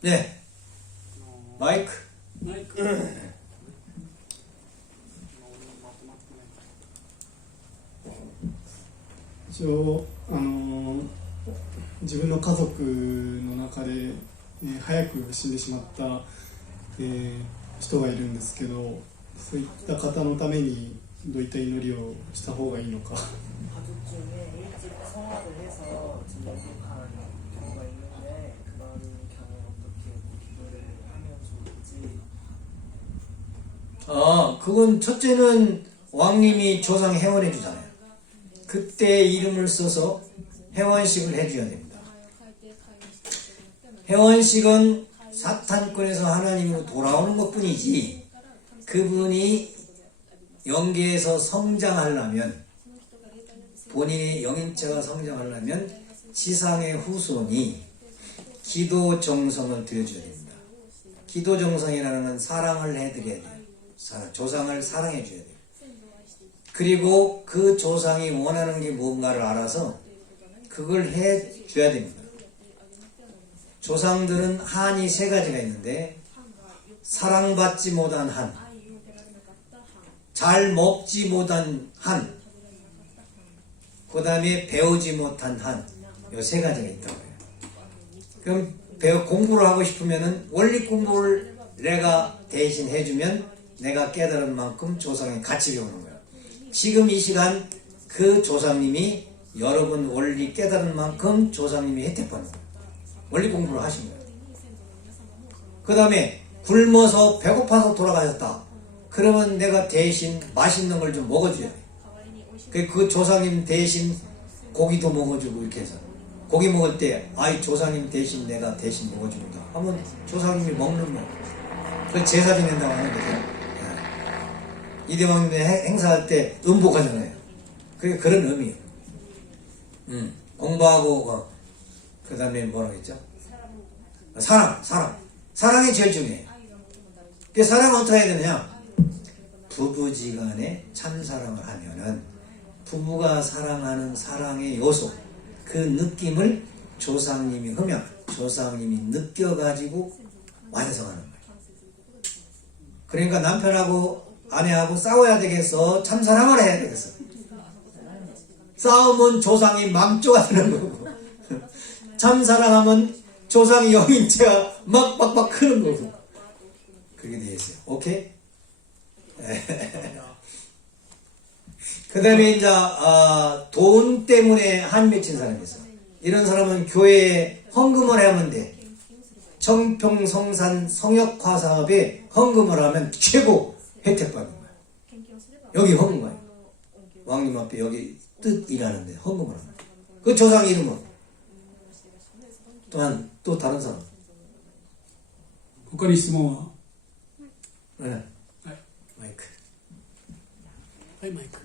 네. 마이크. 一応自分の家族の中で、早く死んでしまった、人がいるんですけど、そういった方のためにどういった祈りをした方がいいのか。 가족 중에 일찍 성화를 해서 전도한 경우가 있는데 그런 경우에 어떻게 기도를 하면 좋을지. 그건 첫째는 왕님이 조상 회원해 주잖아요. 그때 이름을 써서 회원식을 해줘야 됩니다. 회원식은 사탄권에서 하나님으로 돌아오는 것 뿐이지 그분이 영계에서 성장하려면 본인의 영인체가 성장하려면 지상의 후손이 기도 정성을 드려줘야 됩니다. 기도 정성이라는 건 사랑을 해드려야 돼요. 조상을 사랑해 줘야 돼요. 그리고 그 조상이 원하는 게 뭔가를 알아서 그걸 해 줘야 됩니다. 조상들은 한이 3가지가 있는데 사랑받지 못한 한, 잘 먹지 못한 한, 그 다음에 배우지 못한 한, 요 3가지가 있다고 해요. 그럼 공부를 하고 싶으면은 원리 공부를 내가 대신 해주면 내가 깨달은 만큼 조상이 같이 배우는 거예요. 지금 이 시간 그 조상님이 여러분 원리 깨달은 만큼 조상님이 혜택 받는 거예요. 원리 공부를 하신 거예요. 그 다음에 굶어서 배고파서 돌아가셨다. 그러면 내가 대신 맛있는 걸 좀 먹어줘야 돼. 그 조상님 대신 고기도 먹어주고 이렇게 해서 고기 먹을 때 아이 조상님 대신 내가 대신 먹어줍니다 하면 조상님이 먹는 거. 그 제사 지낸다고 하는 거죠. 이대왕님 행사할 때 음복하잖아요. 그게 그런 의미예요. 공부하고 그 다음에 뭐라고 했죠? 사랑이 제일 중요해요. 그 사랑은 어떻게 해야 되느냐? 부부지간에 참사랑을 하면은 부부가 사랑하는 사랑의 요소, 그 느낌을 조상님이 흐면 조상님이 느껴가지고 완성하는 거예요. 그러니까 남편하고 아내하고 싸워야 되겠어? 참사랑을 해야 되겠어? 싸우면 조상이 망조가 되는 거고 참사랑하면 조상이 영인체가 막 크는 거고 그렇게 되어 있어요. 오케이? 그 다음에 이제 돈 때문에 한 맺힌 사람이 있어. 이런 사람은 교회에 헌금을 하면 돼. 청평성산 성역화 사업에 헌금을 하면 최고 혜택 받는 거야. 여기 헌금 가요. 왕님 앞에 여기 뜻이라는데 헌금을 하는 거야. 그 조상 이름은 또한 또 다른 사람. 他に質問は 네. はいマイク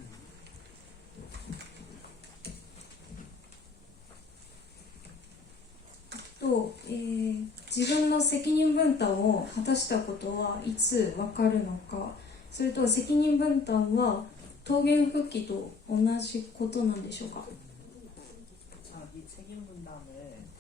自分の責任分担を果たしたことはいつ分かるのか、それと責任分担は桃源復帰と同じことなんでしょうか。 자기 책임 분담을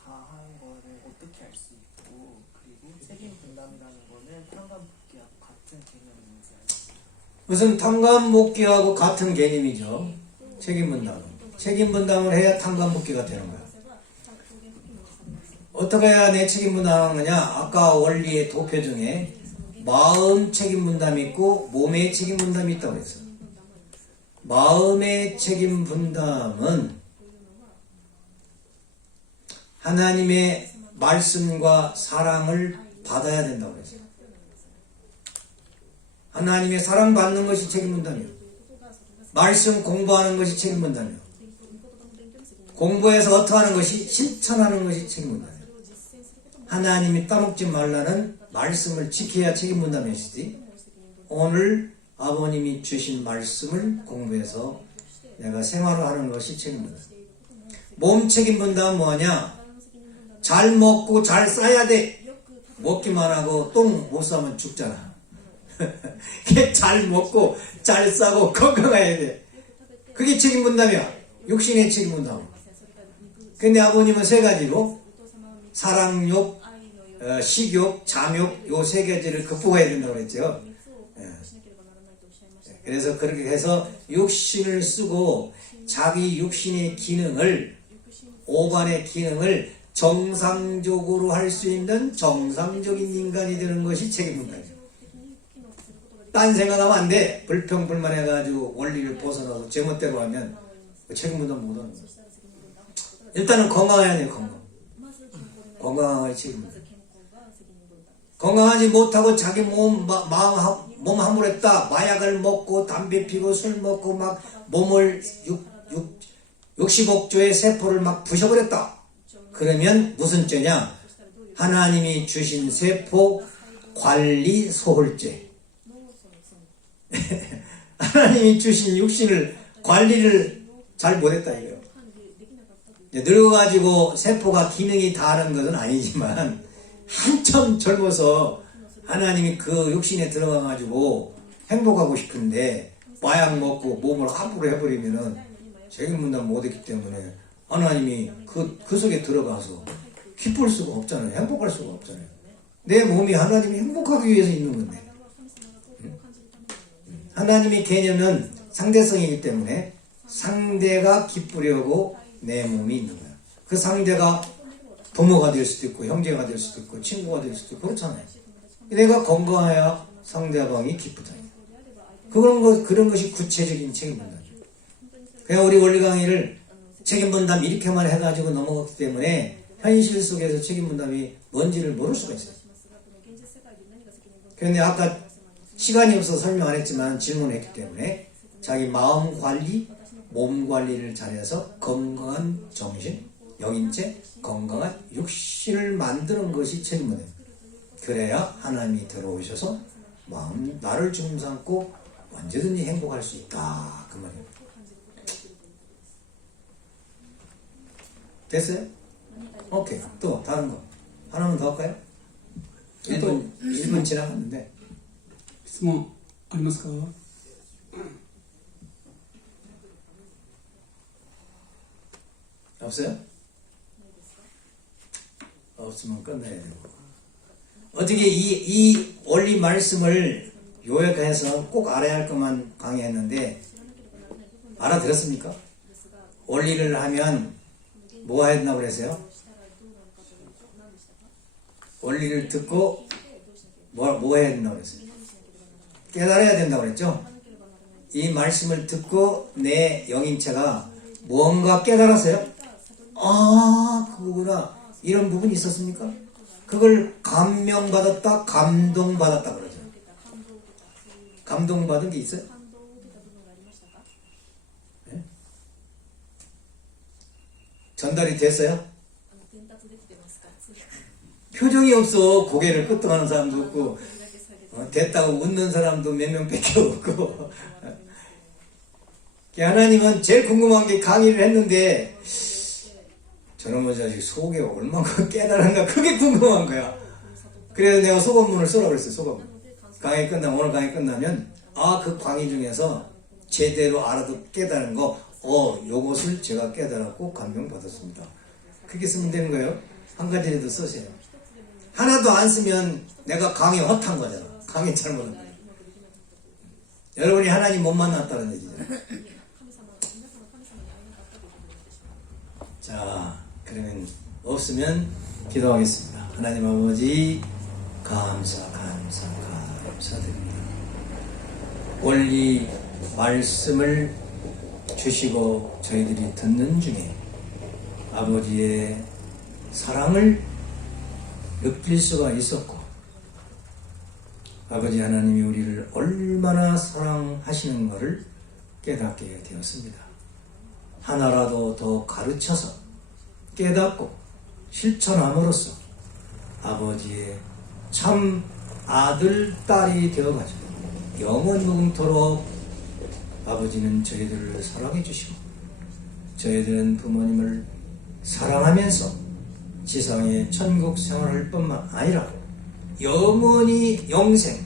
다 한 거를 어떻게 알 수 있고, 그리고 책임 분담이라는 거는 탄감복귀하고 같은 개념인지 알 수 있어요. 무슨 탕감복귀하고 같은 개념이죠. 책임분담은. 책임분담을 해야 탕감복귀가 되는 거야. 어떻게 해야 내 책임분담하는 거냐? 아까 원리의 도표 중에 마음 책임분담이 있고 몸의 책임분담이 있다고 했어요. 마음의 책임분담은 하나님의 말씀과 사랑을 받아야 된다고 했어요. 하나님의 사랑 받는 것이 책임분담이에요. 말씀 공부하는 것이 책임분담이에요. 공부해서 어떻게 하는 것이 실천하는 것이 책임분담이에요. 하나님이 따먹지 말라는 말씀을 지켜야 책임분담이시지. 오늘 아버님이 주신 말씀을 공부해서 내가 생활을 하는 것이 책임분담. 몸 책임분담은 뭐냐? 잘 먹고 잘 싸야 돼. 먹기만 하고 똥 못 싸면 죽잖아. 잘 먹고 잘 싸고 건강해야 돼. 그게 책임분담이야. 육신의 책임분담. 근데 아버님은 세 가지로 사랑욕, 식욕, 잠욕 요 세 가지를 극복해야 된다고 그랬죠. 그래서 그렇게 해서 육신을 쓰고 자기 육신의 기능을, 오반의 기능을 정상적으로 할 수 있는 정상적인 인간이 되는 것이 책임분담이에요. 딴 생각하면 안 돼. 불평불만해가지고 원리를 벗어나서 제멋대로 하면 책임분담 못하는 거야. 일단은 건강해야 돼. 건강한 것이 책임분담. 건강하지 못하고 자기 몸 함부로 했다. 마약을 먹고 담배 피고 술 먹고 막 몸을 65조의 세포를 막 부셔버렸다. 그러면 무슨 죄냐? 하나님이 주신 세포 관리 소홀죄. 하나님이 주신 육신을 관리를 잘 못했다 이거예요. 늙어가지고 세포가 기능이 다른 것은 아니지만 한참 젊어서 하나님이 그 육신에 들어가가지고 행복하고 싶은데 마약 먹고 몸을 함부로 해버리면은 책임분담 못했기 때문에 하나님이 그 속에 들어가서 기쁠 수가 없잖아요. 행복할 수가 없잖아요. 내 몸이 하나님이 행복하기 위해서 있는 건데. 하나님의 개념은 상대성이기 때문에 상대가 기쁘려고 내 몸이 있는 거야. 그 상대가 부모가 될 수도 있고 형제가 될 수도 있고 친구가 될 수도 있고 그렇잖아요. 내가 건강해야 상대방이 기쁘잖아요. 그런 것이 구체적인 책임분담이에요. 그냥 우리 원리 강의를 책임분담 이렇게만 해가지고 넘어갔기 때문에 현실 속에서 책임분담이 뭔지를 모를 수가 있어요. 그런데 아까 시간이 없어서 설명 안 했지만 질문했기 때문에 자기 마음 관리, 몸 관리를 잘해서 건강한 정신, 영인체, 건강한 육신을 만드는 것이 책임분담입니다. 그래야 하나님이 들어오셔서 마음 나를 중 삼고 언제든지 행복할 수 있다 그 말이에요. 됐어요? 오케이. 또 다른 거 하나만 더 할까요? 1분 지나갔는데 質問ありますか？ 없어요? 없으면 끝내야 되고. 어떻게 이 원리 말씀을 요약해서 꼭 알아야 할 것만 강의했는데 알아들었습니까? 원리를 하면 뭐 해야 된다고 그랬어요? 원리를 듣고 뭐 해야 된다고 그랬어요? 깨달아야 된다고 그랬죠? 이 말씀을 듣고 내 영인체가 뭔가 깨달았어요? 아, 그거구나. 이런 부분이 있었습니까? 그걸 감명받았다, 감동받았다 그러죠. 감동받은 게 있어요? 네? 전달이 됐어요? 표정이 없어. 고개를 끄덕하는 사람도 없고 됐다고 웃는 사람도 몇 명 밖에 없고 하나님은 제일 궁금한 게 강의를 했는데 저놈의 자식 속에 얼마나 깨달은가 그게 궁금한 거야. 그래서 내가 소감문을 쓰라고 그랬어요. 소감문. 강의 끝나면 오늘 강의 끝나면 그 강의 중에서 제대로 알아도 깨달은 거 요것을 제가 깨달았고 감명받았습니다. 그렇게 쓰면 되는 거예요. 한 가지라도 쓰세요. 하나도 안 쓰면 내가 강의 헛한 거잖아. 강의 잘못한 거야. 여러분이 하나님 못 만났다는 얘기잖아. 자, 그러면 없으면 기도하겠습니다. 하나님 아버지 감사드립니다. 원리 말씀을 주시고 저희들이 듣는 중에 아버지의 사랑을 느낄 수가 있었고 아버지 하나님이 우리를 얼마나 사랑하시는가를 깨닫게 되었습니다. 하나라도 더 가르쳐서 깨닫고 실천함으로써 아버지의 참 아들, 딸이 되어가지고 영원 무궁토록 아버지는 저희들을 사랑해 주시고 저희들은 부모님을 사랑하면서 지상의 천국 생활할 뿐만 아니라 영원히 영생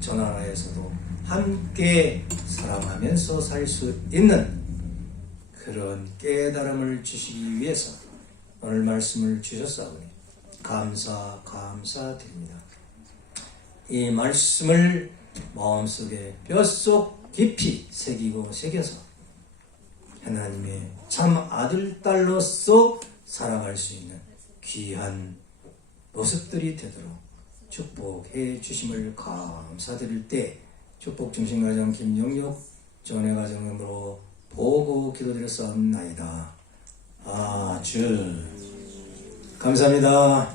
저 나라에서도 함께 사랑하면서 살 수 있는 그런 깨달음을 주시기 위해서 오늘 말씀을 주셨사오니 감사드립니다. 이 말씀을 마음속에 뼛속 깊이 새기고 새겨서 하나님의 참 아들, 딸로서 살아갈 수 있는 귀한 모습들이 되도록 축복해 주심을 감사드릴 때 축복 중심가정 김영육 전회 가정으로 보고 기도드렸사옵나이다. 아주 감사합니다.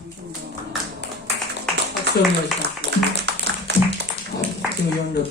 박수 한번 주십시오. 김영력